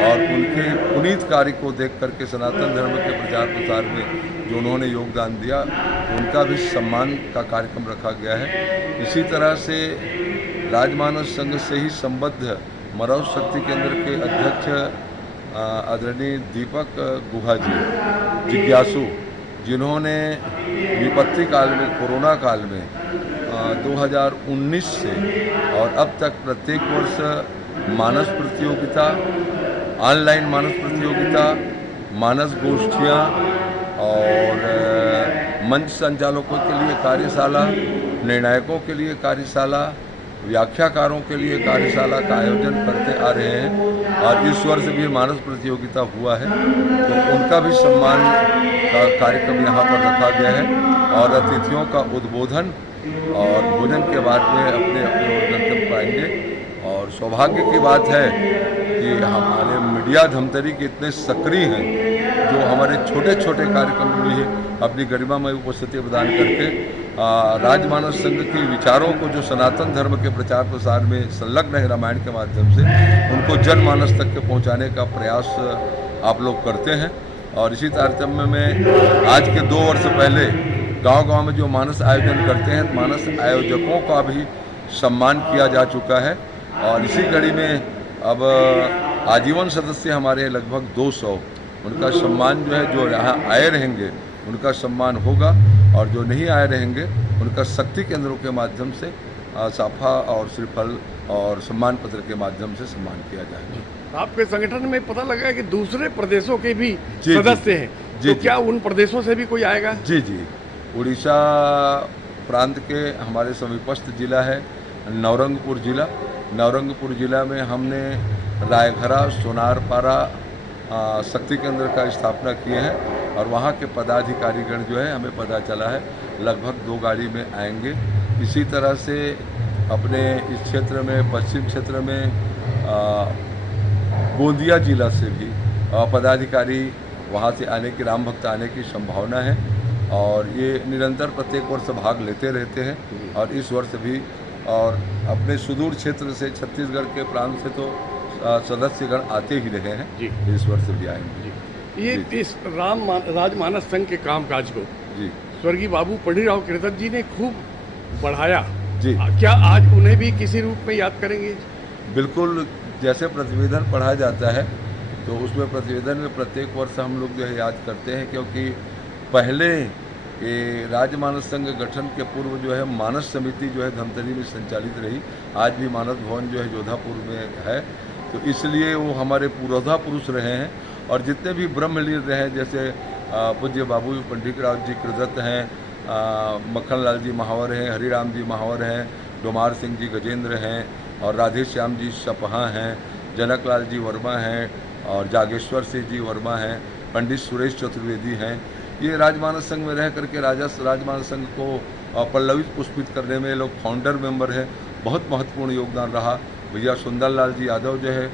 और उनके पुनीत कार्य को देख करके सनातन धर्म के प्रचार प्रसार में जो उन्होंने योगदान दिया उनका भी सम्मान का कार्यक्रम रखा गया है। इसी तरह से राजमानस संघ से ही संबद्ध मरौज शक्ति केंद्र के अध्यक्ष आदरणीय दीपक गुहा जी जिज्ञासु, जिन्होंने विपत्ति काल में, कोरोना काल में 2019 से और अब तक प्रत्येक वर्ष मानस प्रतियोगिता, ऑनलाइन मानस प्रतियोगिता, मानस गोष्ठियाँ और मंच संचालकों के लिए कार्यशाला, निर्णायकों के लिए कार्यशाला, व्याख्याकारों के लिए कार्यशाला का आयोजन करते आ रहे हैं और इस वर्ष भी मानस प्रतियोगिता हुआ है तो उनका भी सम्मान का कार्यक्रम यहाँ पर रखा गया है और अतिथियों का उद्बोधन और भोजन के बाद में अपने ओर गंतव्य पाएंगे। और सौभाग्य की बात है कि हमारे मीडिया धमतरी के इतने सक्रिय हैं जो हमारे छोटे कार्यक्रम में भी अपनी गरिमामय उपस्थिति प्रदान करके राजमानस संघ के विचारों को जो सनातन धर्म के प्रचार प्रसार में संलग्न है रामायण के माध्यम से, उनको जनमानस तक के पहुंचाने का प्रयास आप लोग करते हैं। और इसी तारतम्य में आज के 2 वर्ष पहले गांव में जो मानस आयोजन करते हैं, मानस आयोजकों का भी सम्मान किया जा चुका है और इसी कड़ी में अब आजीवन सदस्य हमारे लगभग 200, उनका सम्मान जो है, जो यहाँ आए रहेंगे उनका सम्मान होगा और जो नहीं आए रहेंगे उनका शक्ति केंद्रों के माध्यम से साफा और श्रीफल और सम्मान पत्र के माध्यम से सम्मान किया जाएगा। आपके संगठन में पता लगा कि दूसरे प्रदेशों के भी सदस्य हैं, तो क्या उन प्रदेशों से भी कोई आएगा? जी, उड़ीसा प्रांत के हमारे समीपस्थ जिला है नवरंगपुर जिला। नवरंगपुर जिला में हमने रायघरा, सोनारपारा शक्ति केंद्र का स्थापना किए हैं और वहाँ के पदाधिकारीगण जो है, हमें पता चला है लगभग 2 गाड़ी में आएंगे। इसी तरह से अपने इस क्षेत्र में, पश्चिम क्षेत्र में गोंदिया जिला से भी पदाधिकारी वहाँ से आने की, राम भक्त आने की संभावना है और ये निरंतर प्रत्येक वर्ष भाग लेते रहते हैं और इस वर्ष भी। और अपने सुदूर क्षेत्र से, छत्तीसगढ़ के प्रांत से तो सदस्यगण आते ही रहे हैं जी, इस वर्ष भी आएंगे जी। ये इस राजमानस संघ के कामकाज को जी स्वर्गीय बाबू पंडितराव कृतज्ञ जी ने खूब बढ़ाया जी। क्या आज उन्हें भी किसी रूप में याद करेंगे? बिल्कुल, जैसे प्रतिवेदन पढ़ा जाता है तो उसमें प्रतिवेदन में प्रत्येक वर्ष हम लोग जो है याद करते हैं, क्योंकि पहले ये राजमानस संघ गठन के पूर्व जो है मानस समिति जो है धमतरी में संचालित रही। आज भी मानस भवन जो है जोधापुर में है, तो इसलिए वो हमारे पुरोधा पुरुष रहे हैं और जितने भी ब्रह्मलीन रहे हैं, जैसे पूज्य बाबू पंडितराव जी कृदत्त हैं, मक्खनलाल जी महावर हैं, हरिराम जी महावर हैं, डोमार सिंह जी गजेंद्र हैं और राधे श्याम जी सपहा हैं, जनकलाल जी वर्मा हैं और जागेश्वर सिंह जी वर्मा हैं, पंडित सुरेश चतुर्वेदी हैं। ये राजमानस संघ में रह करके राजमानस संघ को पल्लवित पुष्पित करने में लोग फाउंडर मेंबर हैं। बहुत महत्वपूर्ण योगदान रहा। भैया सुंदरलाल जी यादव जो है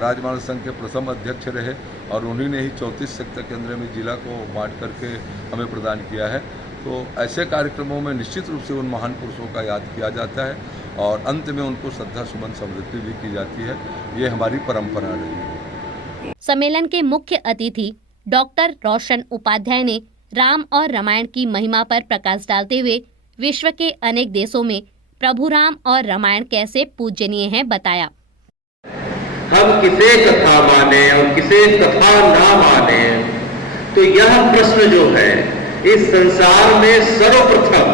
राजमानस संघ के प्रथम अध्यक्ष रहे और उन्हीं ने ही 34 शक्ति केंद्र में जिला को बांट करके हमें प्रदान किया है। तो ऐसे कार्यक्रमों में निश्चित रूप से उन महान पुरुषों का याद किया जाता है और अंत में उनको श्रद्धा सुमन समृद्धि भी की जाती है। ये हमारी परंपरा रही है। सम्मेलन के मुख्य अतिथि डॉक्टर रोशन उपाध्याय ने राम और रामायण की महिमा पर प्रकाश डालते हुए विश्व के अनेक देशों में प्रभु राम और रामायण कैसे पूजनीय हैं बताया। हम किसे कथा माने और किसे कथा ना माने, तो यह प्रश्न जो है इस संसार में सर्वप्रथम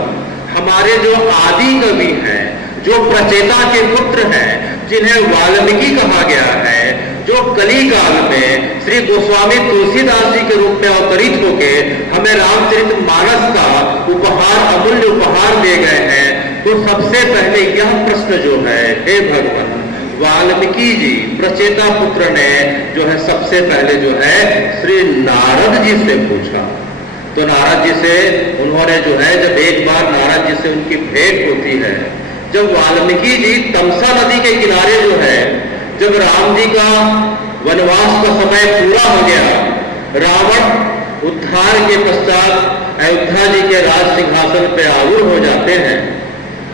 हमारे जो आदि कवि हैं, जो प्रचेता के पुत्र हैं, जिन्हें वाल्मीकि कहा गया है, जो कली काल में श्री गोस्वामी तुलसीदास जी के रूप में अवतरित होके हमें रामचरितमानस का उपहार, अमूल्य उपहार दे गए हैं, तो सबसे पहले यह प्रश्न जो है, हे भगवान, वाल्मीकि जी प्रचेता पुत्र ने जो है सबसे पहले जो है श्री नारद जी से पूछा। तो नारद जी से उन्होंने जो है, जब एक बार नारद जी से उनकी भेंट होती है, जब वाल्मीकि जी तमसा नदी के किनारे जो है, जब राम जी का वनवास का समय पूरा हो गया, रावण उद्धार के पश्चात अयोध्या जी के राज सिंहासन पे आरूढ़ हो जाते हैं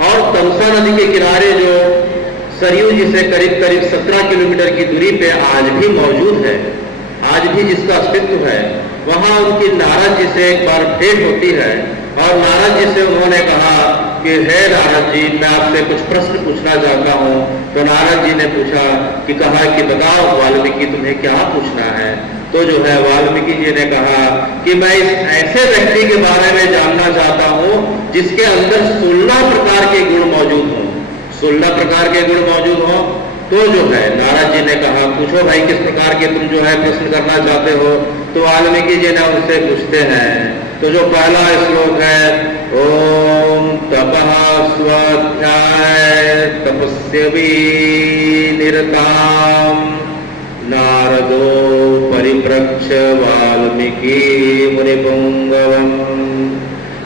और तमसा नदी के किनारे जो सरयू जी से करीब करीब 17 किलोमीटर की दूरी पे आज भी मौजूद है, आज भी जिसका अस्तित्व है, वहां उनकी नारद जी से एक बार भेंट होती है और नारद जी से उन्होंने कहा कि हे नारद जी, मैं आपसे कुछ प्रश्न पूछना चाहता हूँ। तो नारद जी ने पूछा कि कहा कि बताओ वाल्मीकि, तुम्हें क्या पूछना है। तो जो है वाल्मीकि जी ने कहा कि मैं इस ऐसे व्यक्ति के बारे में जानना चाहता हूँ जिसके अंदर 16 प्रकार के गुण मौजूद हों, 16 प्रकार के गुण मौजूद हों। तो जो है नारद जी ने कहा, पूछो भाई किस प्रकार के तुम जो है प्रश्न करना चाहते हो। तो वाल्मीकि जी ने उनसे पूछते हैं। तो जो पहला श्लोक है, ओम तपः स्वाध्याय तपस्वी निरताम नारदो परिप्रक्ष वाल्मीकि मुनिपुंगवम।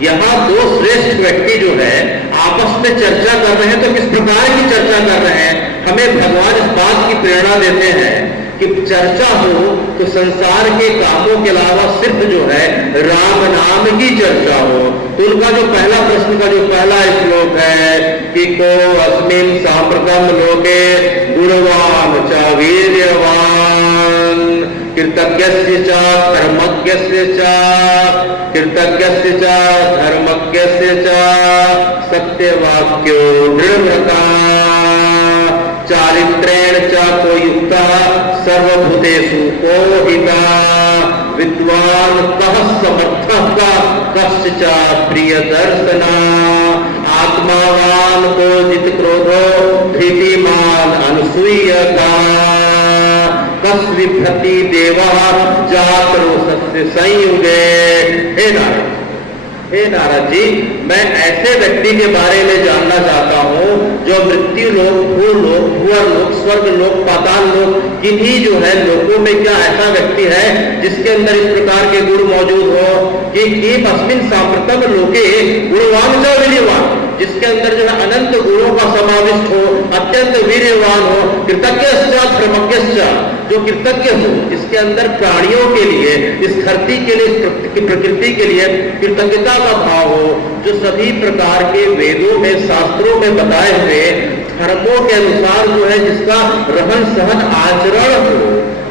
यहाँ दो श्रेष्ठ व्यक्ति जो है आपस में चर्चा कर रहे हैं। तो किस प्रकार की चर्चा कर रहे हैं, हमें भगवान इस बात की प्रेरणा देते हैं कि चर्चा हो तो संसार के कामों के अलावा सिर्फ जो है राम नाम की चर्चा हो। तो उनका जो पहला प्रश्न का जो पहला श्लोक है कि को अस्मिन् सांप्रतम लोके गुणवान च वीर्यवान कृतज्ञस्य च धर्मज्ञस्य च कृतज्ञस्य च धर्मज्ञस्य च सत्यवाक्यो दृढ़व्रता चारित्रेण च को युक्तः सर्वभूतेषु को हिता विद्वान कः समर्थः कस्य च प्रियदर्शना आत्मावान को जित क्रोधो धृतिमान अनसूयका कस विभ्रति देवः जातरोषस्य संयुगे। हे नारद जी, मैं ऐसे व्यक्ति के बारे में जानना चाहता हूँ जो मृत्यु लोक, भूलोक, भुवर लोक, स्वर्ग लोक, पाताल लोक, किन्हीं जो है लोकों में क्या ऐसा व्यक्ति है जिसके अंदर इस प्रकार के गुण मौजूद हो कि अस्मिन् सांप्रतम लोके गुणवान च वीर्यवान, जिसके अंदर जो है अनंत गुणों का समाविष्ट हो, अत्यंत वीर्यवान हो, कृतज्ञश्च धर्मज्ञश्च, जो कृतज्ञ हो, जिसके अंदर प्राणियों के लिए, इस धरती के लिए, इस प्रकृति के लिए कृतज्ञता का भाव हो, जो सभी प्रकार के वेदों में, शास्त्रों में बताए हुए धर्मों के अनुसार जो है जिसका रहन सहन आचरण हो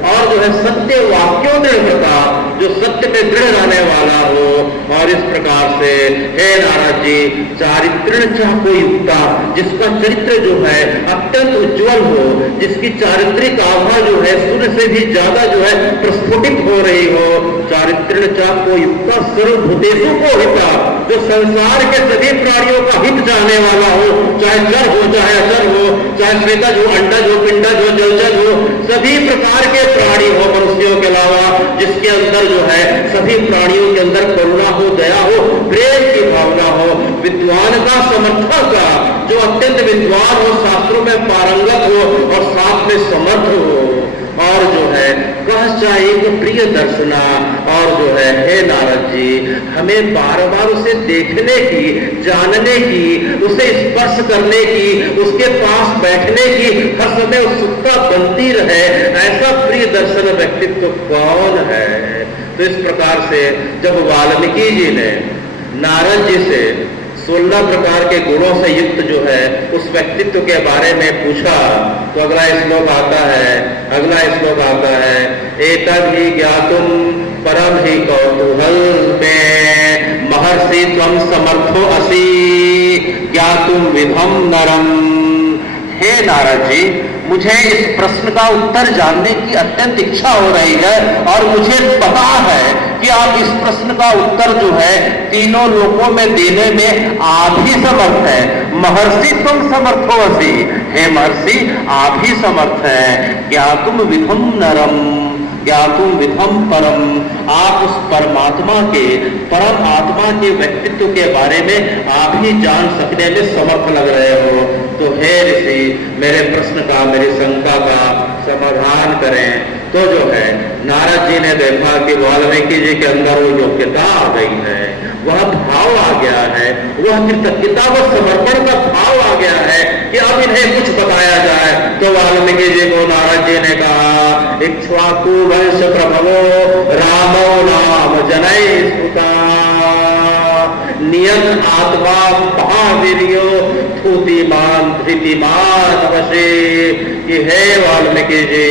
और जो है सत्य वाक्यों दृढ़ता, जो सत्य में दृढ़ रहने वाला हो। और इस प्रकार से हे नारद जी, चारित्रण को युक्ता, जिसका चरित्र जो है अत्यंत उज्जवल हो, जिसकी चारित्रिक आभा जो है सूर्य से भी ज्यादा जो है प्रस्फुटित हो रही हो, चारित्रण को युक्ता सर्वभूतेषु को हिता, जो संसार के सभी प्राणियों का हित चाहने वाला हो, चाहे जड़ हो, चाहे अचर हो, चाहे श्वेतज हो, अंडज हो, पिंडज हो, जलचर हो, सभी प्रकार के प्राणी हो मनुष्यों के अलावा, जिसके अंदर जो है सभी प्राणियों के अंदर करुणा हो, दया हो, प्रेम की भावना हो, विद्वान का समर्थक का, जो अत्यंत विद्वान हो, शास्त्रों में पारंगत हो और साथ में समर्थ हो, और जो है एक प्रिय दर्शना, और जो है हे नारद जी, हमें बार बार उसे देखने की, जानने की, उसे स्पर्श करने की, उसके पास बैठने की हर समय उत्सुकता बनती रहे, ऐसा प्रिय दर्शन व्यक्तित्व कौन है। तो इस प्रकार से जब वाल्मीकि जी ने नारद जी से 16 प्रकार के गुणों से युक्त जो है उस व्यक्तित्व के बारे में पूछा, तो अगला श्लोक आता है एतद् हि ज्ञातुम परम ही कौतूहल में महर्षि त्वं समर्थो असि ज्ञातुम विधम नरम। हे नारद जी, मुझे इस प्रश्न का उत्तर जानने की अत्यंत इच्छा हो रही है और मुझे पता है कि आप इस प्रश्न का उत्तर जो है तीनों लोकों में देने में आप ही समर्थ हैं। महर्षि तुम समर्थो असि, हे महर्षि आप ही समर्थ हैं। ज्ञातुम विधम नरम ज्ञातुम विधम परम, आप उस परमात्मा के, परम आत्मा के व्यक्तित्व के बारे में आप ही जान सकने में समर्थ लग रहे हो। तो हे ऋषि, मेरे प्रश्न का, मेरी शंका का समाधान करें। तो जो है नारद जी ने देखा कि वाल्मीकि जी के अंदर वो योग्यता आ गई है, वह भाव आ गया है, वह कृतज्ञता व समर्पण का भाव आ गया है कि अब इन्हें कुछ बताया जाए। तो वाल्मीकि जी को नारद जी ने कहा, इक्ष्वाकु वंश प्रभवो रामो नाम जनय स्तुता नियत आत्मा महावीर्यो धूतिमान धृतिमान वशे। कि हे वाल्मीकि जी,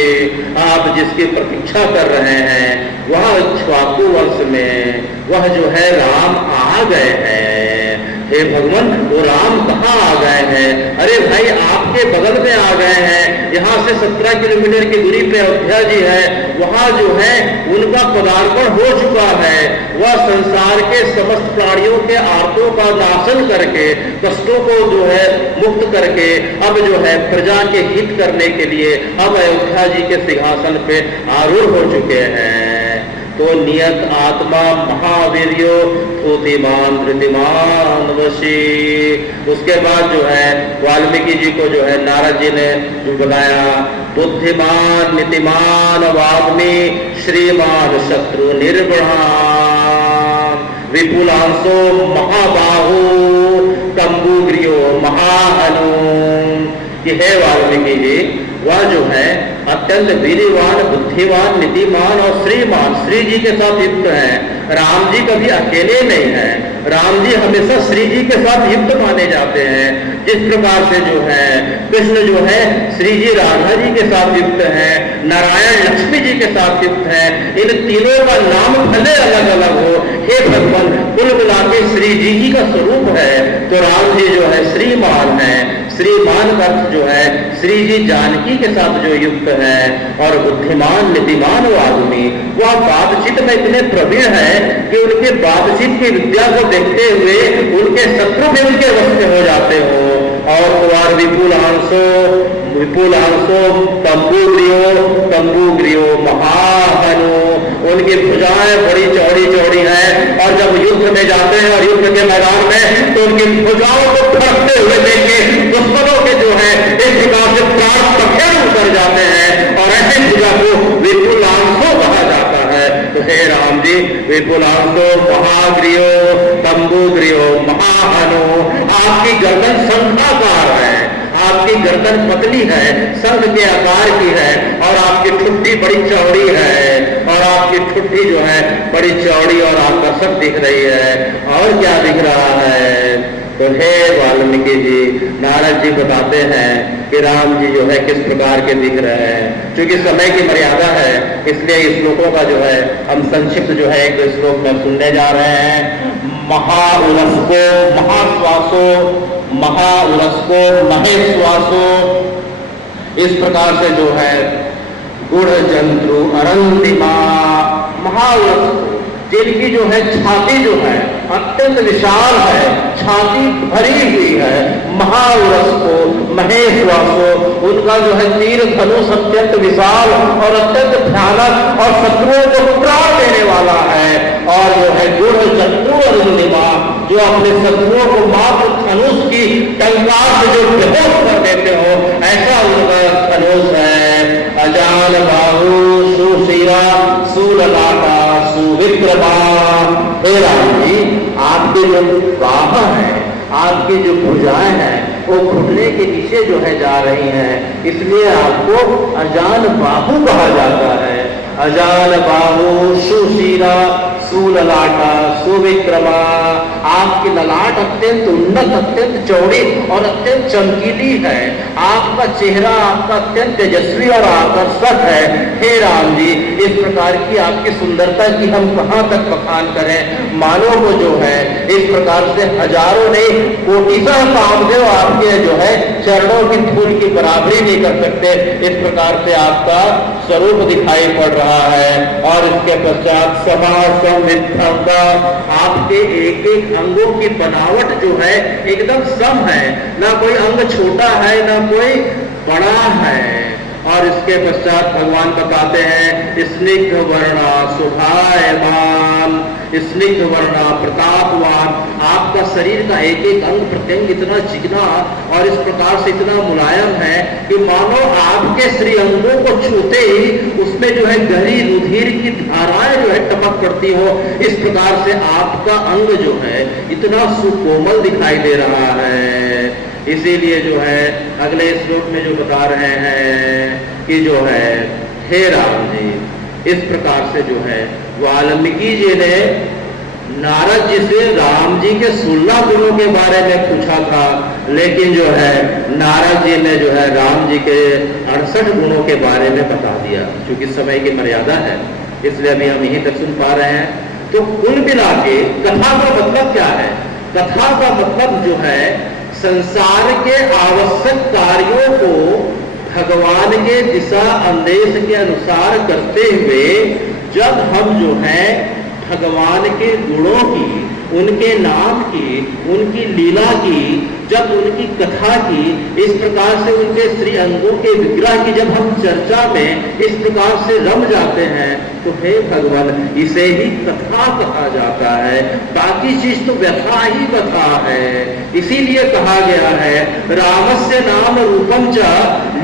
आप जिसकी प्रतीक्षा कर रहे हैं वह इक्ष्वाकु वंश में वह जो है राम आ गए हैं। हे भगवान, वो राम कहाँ आ गए हैं? अरे भाई, आपके बगल में आ गए हैं। यहाँ से 17 किलोमीटर की दूरी पे अयोध्या जी है, वहाँ जो है उनका पदार्पण हो चुका है। वह संसार के समस्त प्राणियों के आर्तों का नाशन करके, कष्टों को जो है मुक्त करके, अब जो है प्रजा के हित करने के लिए अब अयोध्या जी के सिंहासन पे आरूढ़ हो चुके हैं। तो नियत आत्मा महावीर्यो धूतिमान धृतिमान वशी। उसके बाद जो है वाल्मीकि जी को जो है नारद जी ने जो बताया, बुद्धिमान नीतिमान वाग्मी श्रीमान शत्रु निर्गुणान विपुलांशो महाबाहु कंबुग्रियो महाहनु। कि हे वाल्मीकि जी, वह जो है अत्यंत वीरवान, बुद्धिमान, नीतिमान और श्रीमान, श्री जी के साथ युक्त है। राम जी कभी अकेले नहीं है, राम जी हमेशा श्री जी के साथ युक्त माने जाते हैं। जिस प्रकार से जो है कृष्ण जो है श्री जी राधा जी के साथ युक्त है, नारायण लक्ष्मी जी के साथ युक्त है। इन तीनों का नाम भले अलग अलग हो, हे भगवान, कुल मिला के श्री जी ही का स्वरूप है। तो राम जी जो है श्रीमान है। श्रीमान का अर्थ जो है श्री जी जानकी के साथ जो युक्त है। और बुद्धिमान नीतिमान आदमी, वह बातचीत में इतने प्रवीण है कि उनके बातचीत की विद्या को देखते हुए उनके शत्रु भी उनके वश में हो जाते हो। और विपुलांशो तंबुग्रियो महाहनु, उनकी भुजाएं बड़ी चौड़ी चौड़ी हैं और जब युद्ध में जाते हैं और युद्ध के मैदान में तो उनकी भुजाओं को फड़कते हुए देख के दुश्मनों के जो है एक प्रकार से प्राण पखेरु कर जाते हैं। और ऐसे भुजा को विपुलांशो कहा जाता है। तो हे राम जी, विपुलांशो महाग्रियो तंबुग्रियो महाहनु, आपकी गर्दन शंखाकार है, आपकी गर्दन पतली है, शंख के आकार की है और आपकी ठुड्डी बड़ी चौड़ी है। और आपकी ठुड्डी जो है बड़ी चौड़ी और आकर्षक दिख रही है। और क्या दिख रहा है? तो हे वाल्मीकि जी, नारद जी बताते हैं कि राम जी जो है किस प्रकार के दिख रहे हैं। क्योंकि समय की मर्यादा है, इसलिए इस श्लोकों का जो है हम संक्षिप्त जो है एक श्लोक में सुनने जा रहे हैं। महाउरस्को महाश्वासो महाउरस्को महेश्वासो, इस प्रकार से जो है गुण जंतु अरंतिमा महाउरस्को, जिनकी जो है छाती जो है अत्यंत विशाल है, छाती भरी हुई है। महाउरस्को महेश्वासो, उनका जो है तीर धनुष अत्यंत विशाल और अत्यंत भयानक और शत्रुओं को प्राण देने वाला है। और जो है गुण जंतु अरुणिमा, जो अपने शत्रुओं को मात्र धनुष की टंकार से जो बेहोश कर देते हो, ऐसा उनका धनुष है। अजान बाहु सुशिरा सुललाटा सुविक्रमा। हे राम जी, आपके जो बाह है, आपकी जो भुजाएं हैं, वो घुटने के नीचे जो है जा रही हैं, इसलिए आपको अजान बाहु कहा जाता है। अजान बाहु सुशिरा सुललाटा सुविक्रमा, आपकी ललाट अत्यंत उन्नत, अत्यंत चौड़ी और अत्यंत चमकीली है। आपका चेहरा आपका अत्यंत तेजस्वी और आकर्षक है। हे राम जी, इस प्रकार की आपकी सुंदरता की हम कहाँ तक बखान करें। मानव को जो है इस प्रकार से हजारों नहीं कोटिशः कामदेव आपके जो है चरणों की धूल की बराबरी नहीं कर सकते। इस प्रकार से आपका स्वरूप दिखाई पड़ रहा है। और इसके पश्चात आपके एक एक अंगों की बनावट जो है एकदम सम है, ना कोई अंग छोटा है ना कोई बड़ा है। और इसके पश्चात भगवान बताते हैं स्निग्ध वर्णा शोभायमान, स्निग्ध वर्णा प्रतापवान। आपका शरीर का एक एक अंग प्रत्यंग इतना चिकना और इस प्रकार से इतना मुलायम है कि मानो आपके श्री अंगों को छूते ही उसमें जो है गहरी रुधिर की धाराएं जो है टपक पड़ती हो। इस प्रकार से आपका अंग जो है इतना सुकोमल दिखाई दे रहा है। इसीलिए जो है अगले श्लोक में जो बता रहे हैं कि जो है हे राम जी, इस प्रकार से जो है वाल्मीकि जी ने नारद जी से राम जी के 16 गुणों के बारे में पूछा था, लेकिन जो है नारद जी ने जो है राम जी के 68 गुणों के बारे में बता दिया। क्योंकि समय की मर्यादा है इसलिए अभी हम यहीं तक सुन पा रहे हैं। तो कुल मिला के कथा का मतलब क्या है? कथा का मतलब जो है संसार के आवश्यक कार्यों को भगवान के दिशा आदेश के अनुसार करते हुए जब हम जो है भगवान के गुणों की, उनके नाम की, उनकी लीला की, जब उनकी कथा की, इस प्रकार से उनके श्री अंगों के विग्रह की जब हम चर्चा में इस प्रकार से रम जाते हैं तो हे भगवान, इसे ही कथा कहा जाता है। बाकी चीज तो व्यथा ही व्यथा है। इसीलिए कहा गया है रामस्य नाम रूपम च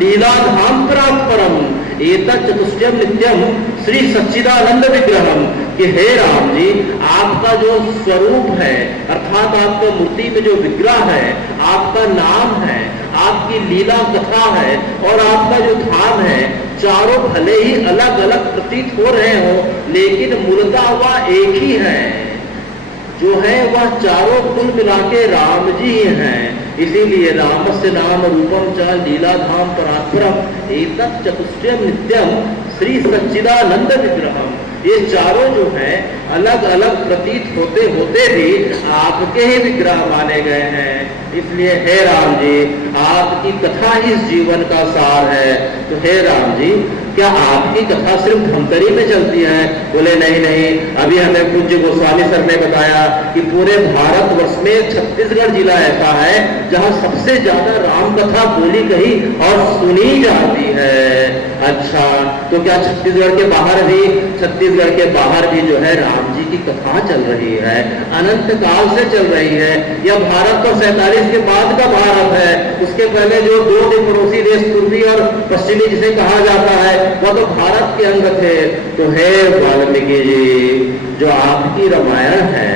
लीलाधाम परात्परम एतत् चतुष्टयम नित्यम श्री सच्चिदानंद विग्रहम। कि हे राम जी, आपका जो स्वरूप है अर्थात आपका मूर्ति में जो विग्रह है, आपका नाम है, आपकी लीला कथा है और आपका जो धाम है, चारों भले ही अलग अलग प्रतीत हो रहे हो लेकिन मूलतः वह एक ही है। जो है वह चारों कुल मिला के राम जी हैं। इसीलिए रामस्य नाम रूपम च लीलाधाम परात्परम एतत् चतुष्टयम नित्यम श्री सच्चिदानंद विग्रहम। ये चारों जो हैं अलग अलग प्रतीत होते होते भी आपके ही विग्रह माने गए हैं। इसलिए हे राम जी, आपकी कथा इस जीवन का सार है। तो हे राम जी, क्या आपकी कथा सिर्फ धमतरी में चलती है? बोले नहीं नहीं, अभी हमें पूज्य गोस्वामी सर ने बताया कि पूरे भारतवर्ष में छत्तीसगढ़ जिला ऐसा है जहां सबसे ज्यादा राम कथा बोली कही और सुनी जाती है। अच्छा, तो क्या छत्तीसगढ़ के बाहर भी जो है राम जी की कथा चल रही है? अनंत काल से चल रही है। यह भारत तो 47 के बाद का भारत है। उसके पहले जो दो पड़ोसी देश पूर्वी और पश्चिमी जिसे कहा जाता है वह तो भारत के अंग थे। तो हे वाल्मीकि जी, जो आपकी रामायण है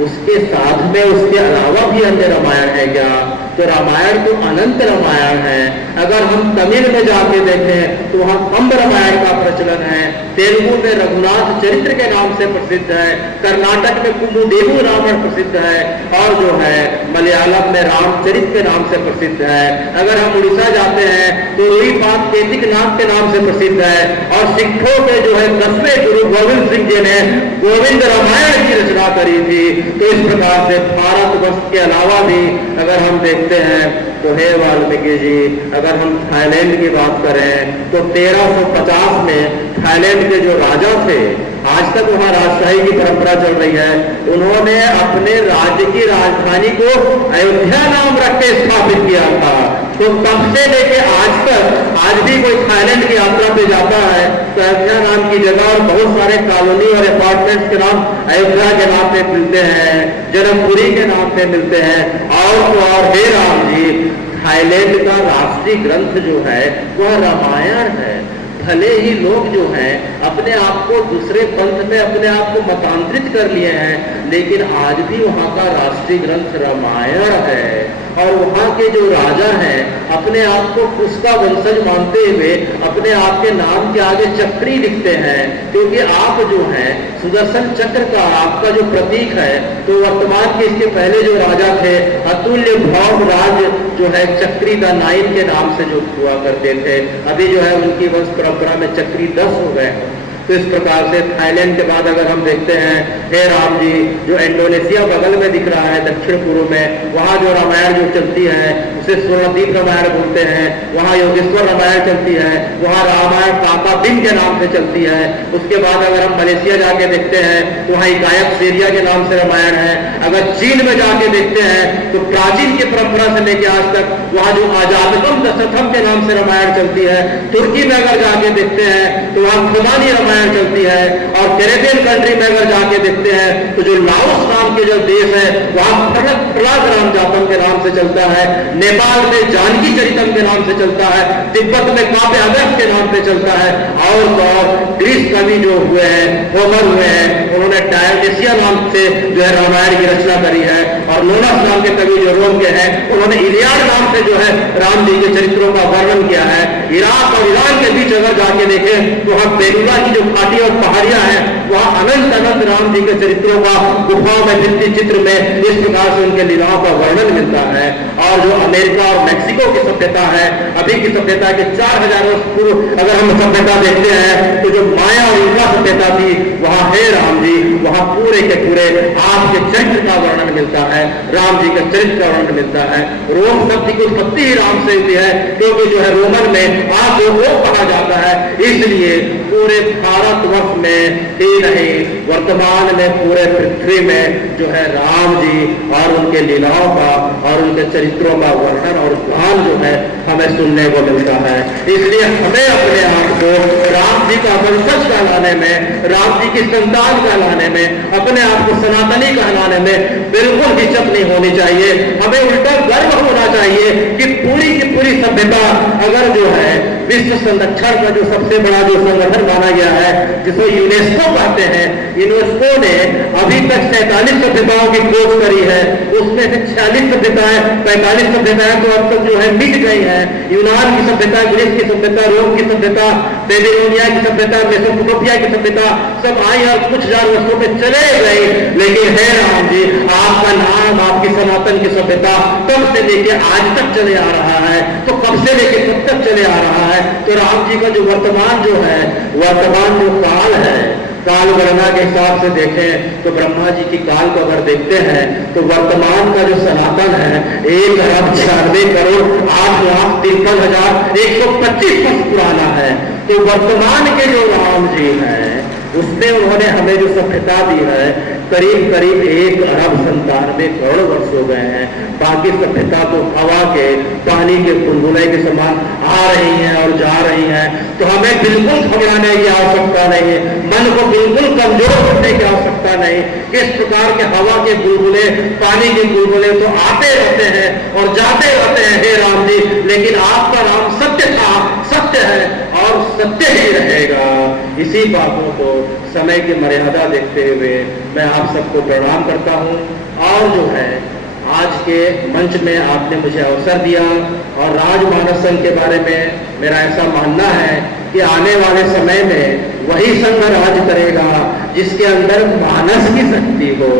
उसके साथ में उसके अलावा भी अन्य रामायण है क्या? तो रामायण तो अनंत रामायण है। अगर हम तमिल में जाके देखें तो वहां कंब रामायण का प्रचलन है। तेलुगु में रघुनाथ चरित्र के नाम से प्रसिद्ध है। कर्नाटक में कुमुदेवु रामायण प्रसिद्ध है और जो है मलयालम में रामचरित के नाम से प्रसिद्ध है। अगर हम उड़ीसा जाते हैं तो रुईपात केतिकनाथ के नाम से प्रसिद्ध है। और सिखों के जो है 10वें गुरु गोविंद सिंह जी ने गोविंद रामायण की रचना करी थी। तो इस प्रकार से भारतवर्ष के अलावा भी अगर हम देखते हैं तो हे वाल्मीकि जी, अगर हम थाईलैंड की बात करें तो 1350 में थाईलैंड के जो राजा थे, आज तक वहां राजशाही की परंपरा चल रही है, उन्होंने अपने राज्य की राजधानी को अयोध्या नाम रख के स्थापित किया था। तो तब से लेके आज तक आज भी कोई थाईलैंड की यात्रा पे जाता है तो अयोध्या नाम की जगह और बहुत सारे कॉलोनी और अपार्टमेंट्स के नाम अयोध्या के नाम पे मिलते हैं, जनकपुरी के नाम पे मिलते हैं। और हे राम जी, थाईलैंड का राष्ट्रीय ग्रंथ जो है वह रामायण है। भले ही लोग जो हैं अपने आप को दूसरे पंथ में अपने आप को मतांतरित कर लिए हैं, लेकिन आज भी वहाँ का राष्ट्रीय ग्रंथ रामायण है। और वहाँ के जो राजा हैं अपने आप को उसका वंशज मानते हुए अपने आप के नाम के आगे चक्री लिखते हैं, क्योंकि आप जो हैं सुदर्शन चक्र का आपका जो प्रतीक है। तो वर्तमान के इसके पहले जो राजा थे अतुल्य भौम राज जो है चक्री द 9 के नाम से जो हुआ करते थे, अभी जो है उनकी वंश परंपरा में चक्री 10 हो गए। तो इस प्रकार से थाईलैंड के बाद अगर हम देखते हैं हे राम जी, जो इंडोनेशिया बगल में दिख रहा है दक्षिण पूर्व में, वहाँ जो रामायण जो चलती है उसे स्वर्णदीप रामायण बोलते हैं। वहाँ योगेश्वर रामायण चलती है, वहाँ रामायण काका दिन के नाम से चलती है। उसके बाद अगर हम मलेशिया जाके देखते हैं तो वहाँ गायक सेरिया के नाम से रामायण है। अगर चीन में जाके देखते हैं तो प्राचीन की परंपरा से लेकर आज तक वहाँ जो आजादकम दशरथम के नाम से रामायण चलती है। तुर्की में अगर जाके देखते हैं तो वहाँ खुमानी रामायण चलती है। और कैरेबियन कंट्री में अगर जाके देखते हैं तो जो लाओस नाम के जो देश है वहाँ प्रहलाद राम जातम के नाम से चलता है। नेपाल में जानकी चरितम के नाम से चलता है। तिब्बत में काव्य अगस्त के नाम से चलता है। और ग्रीस कवि जो हुए हैं होमर हुए हैं, उन्होंने डायोनिसिया नाम से जो है रामायण की रचना करी है। और नोनस नाम के कवि जो रोम के हैं उन्होंने इलियाड नाम से जो है राम जी के चरित्रों का वर्णन किया है। इराक और ईरान के बीच अगर जाके देखें तो वहाँ बेलूरा की जो घाटी और पहाड़ियां हैं वहाँ अनंत अनंत राम जी के चरित्रों का गुफाओं में भित्ति चित्र में इस प्रकार से उनके लीलाओं का वर्णन मिलता है। और जो अमेरिका और मैक्सिको की सभ्यता है, अभी की सभ्यता के 4000 वर्ष पूर्व अगर हम सभ्यता देखते हैं तो जो माया और इंका सभ्यता थी वहाँ है राम जी, वहाँ पूरे के पूरे आपके चरित्र का वर्णन मिलता है, राम जी के चरित्र का वर्णन मिलता है। रोम शब्द की उत्पत्ति ही राम से हुई है, क्योंकि जो है रोमन में आप वो कहा जाता है। इसलिए पूरे भारतवर्ष में ही नहीं वर्तमान में पूरे पृथ्वी में जो है राम जी और उनके लीलाओं का और उनके चरित्रों का वर्णन और गान जो है हमें सुनने को मिलता है। इसलिए हमें अपने आप को राम जी का वंशज कहलाने में, राम जी की संतान कहलाने में, अपने आप को सनातनी कहलाने में बिल्कुल हिचक नहीं होनी चाहिए। हमें उल्टा गर्व होना चाहिए कि पूरी की पूरी सभ्यता अगर जो है विश्व संरक्षण का जो सबसे बड़ा जो संगठन माना गया है जिसको यूनेस्को कहते हैं, यूनेस्को ने अभी तक 47 सभ्यताओं की खोज करी है। उसमें से 46 सभ्यताएं, 45 सभ्यताएं तो अब तक जो है मिट गई हैं। यूनान की सभ्यता, ग्रीस की सभ्यता, रोम की सभ्यता, बेबीलोनिया की सभ्यता, मेसोपोटामिया की सभ्यता सब आई और कुछ हजार वर्षों में चले गई। लेकिन है राम जी, आपका नाम, आपकी सनातन की सभ्यता तब से लेके आज तक चले आ रहा है। तो कब से लेके कब तक चले आ रहा है? तो राम जी का जो वर्तमान जो है, वर्तमान जो काल है, काल गणना के हिसाब से देखें तो ब्रह्मा जी की काल को अगर देखते हैं तो वर्तमान का जो सनातन है 1,96,8,53,125 वर्ष पुराना है। तो वर्तमान के जो राम जी हैं उसने उन्होंने हमें जो सभ्यता दी है करीब करीब 1,97 करोड़ वर्ष हो गए हैं। बाकी सभ्यता तो हवा के, पानी के बुलबुले के समान आ रही हैं और जा रही हैं। तो हमें बिल्कुल घबराने की आवश्यकता नहीं है, मन को बिल्कुल कमजोर करने की आवश्यकता नहीं। किस प्रकार के हवा के बुलबुले, पानी के बुलबुले तो आते रहते हैं और जाते रहते हैं हे राम जी, लेकिन आपका नाम सत्य था, सत्य है और सत्य ही रहेगा। इसी बातों को समय की मर्यादा देखते हुए मैं आप सबको प्रणाम करता हूं। और जो है आज के मंच में आपने मुझे अवसर दिया और राजमानस संघ के बारे में मेरा ऐसा मानना है कि आने वाले समय में वही संघ राज करेगा जिसके अंदर मानस की शक्ति हो,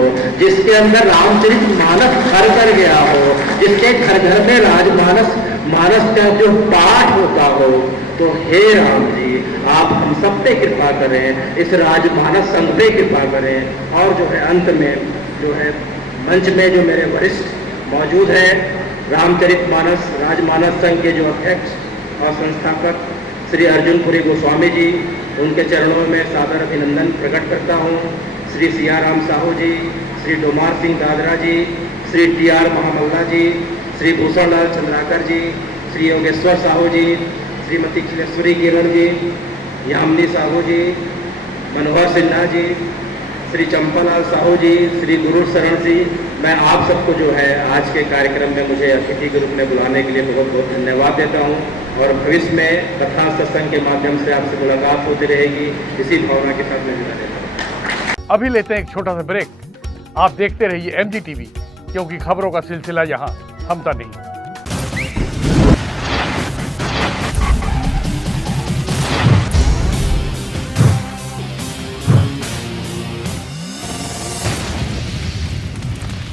जिसके अंदर रामचरित मानस घर कर गया हो, जिसके घर घर में राजमानस मानस का जो पाठ होता हो। तो हे राम जी, आप हम सब पे कृपा करें, इस राजमानस संघ पे कृपा करें। और जो है अंत में जो है मंच में जो मेरे वरिष्ठ मौजूद हैं, रामचरितमानस राजमानस संघ के जो अध्यक्ष और संस्थापक श्री अर्जुनपुरी गोस्वामी जी, उनके चरणों में सादर अभिनंदन प्रकट करता हूँ। श्री सियाराम साहू जी, श्री डोमार सिंह दादरा जी, श्री TR महामल्ला जी, श्री भूषणलाल चंद्राकर जी, श्री योगेश्वर साहू जी, श्रीमती खिलेश्वरी किरण जी, यामिनी साहू जी, मनोहर सिन्हा जी, श्री चंपालाल साहू जी, श्री गुरु शरण जी, मैं आप सबको जो है आज के कार्यक्रम में मुझे अतिथि के रूप में बुलाने के लिए बहुत बहुत धन्यवाद देता हूँ और भविष्य में कथा सत्संग के माध्यम से आपसे मुलाकात होती रहेगी, इसी भावना के साथ मैं विदा देता हूँ। अभी लेते हैं एक छोटा सा ब्रेक। आप देखते रहिए MG TV, क्योंकि खबरों का सिलसिला यहाँ थमता नहीं।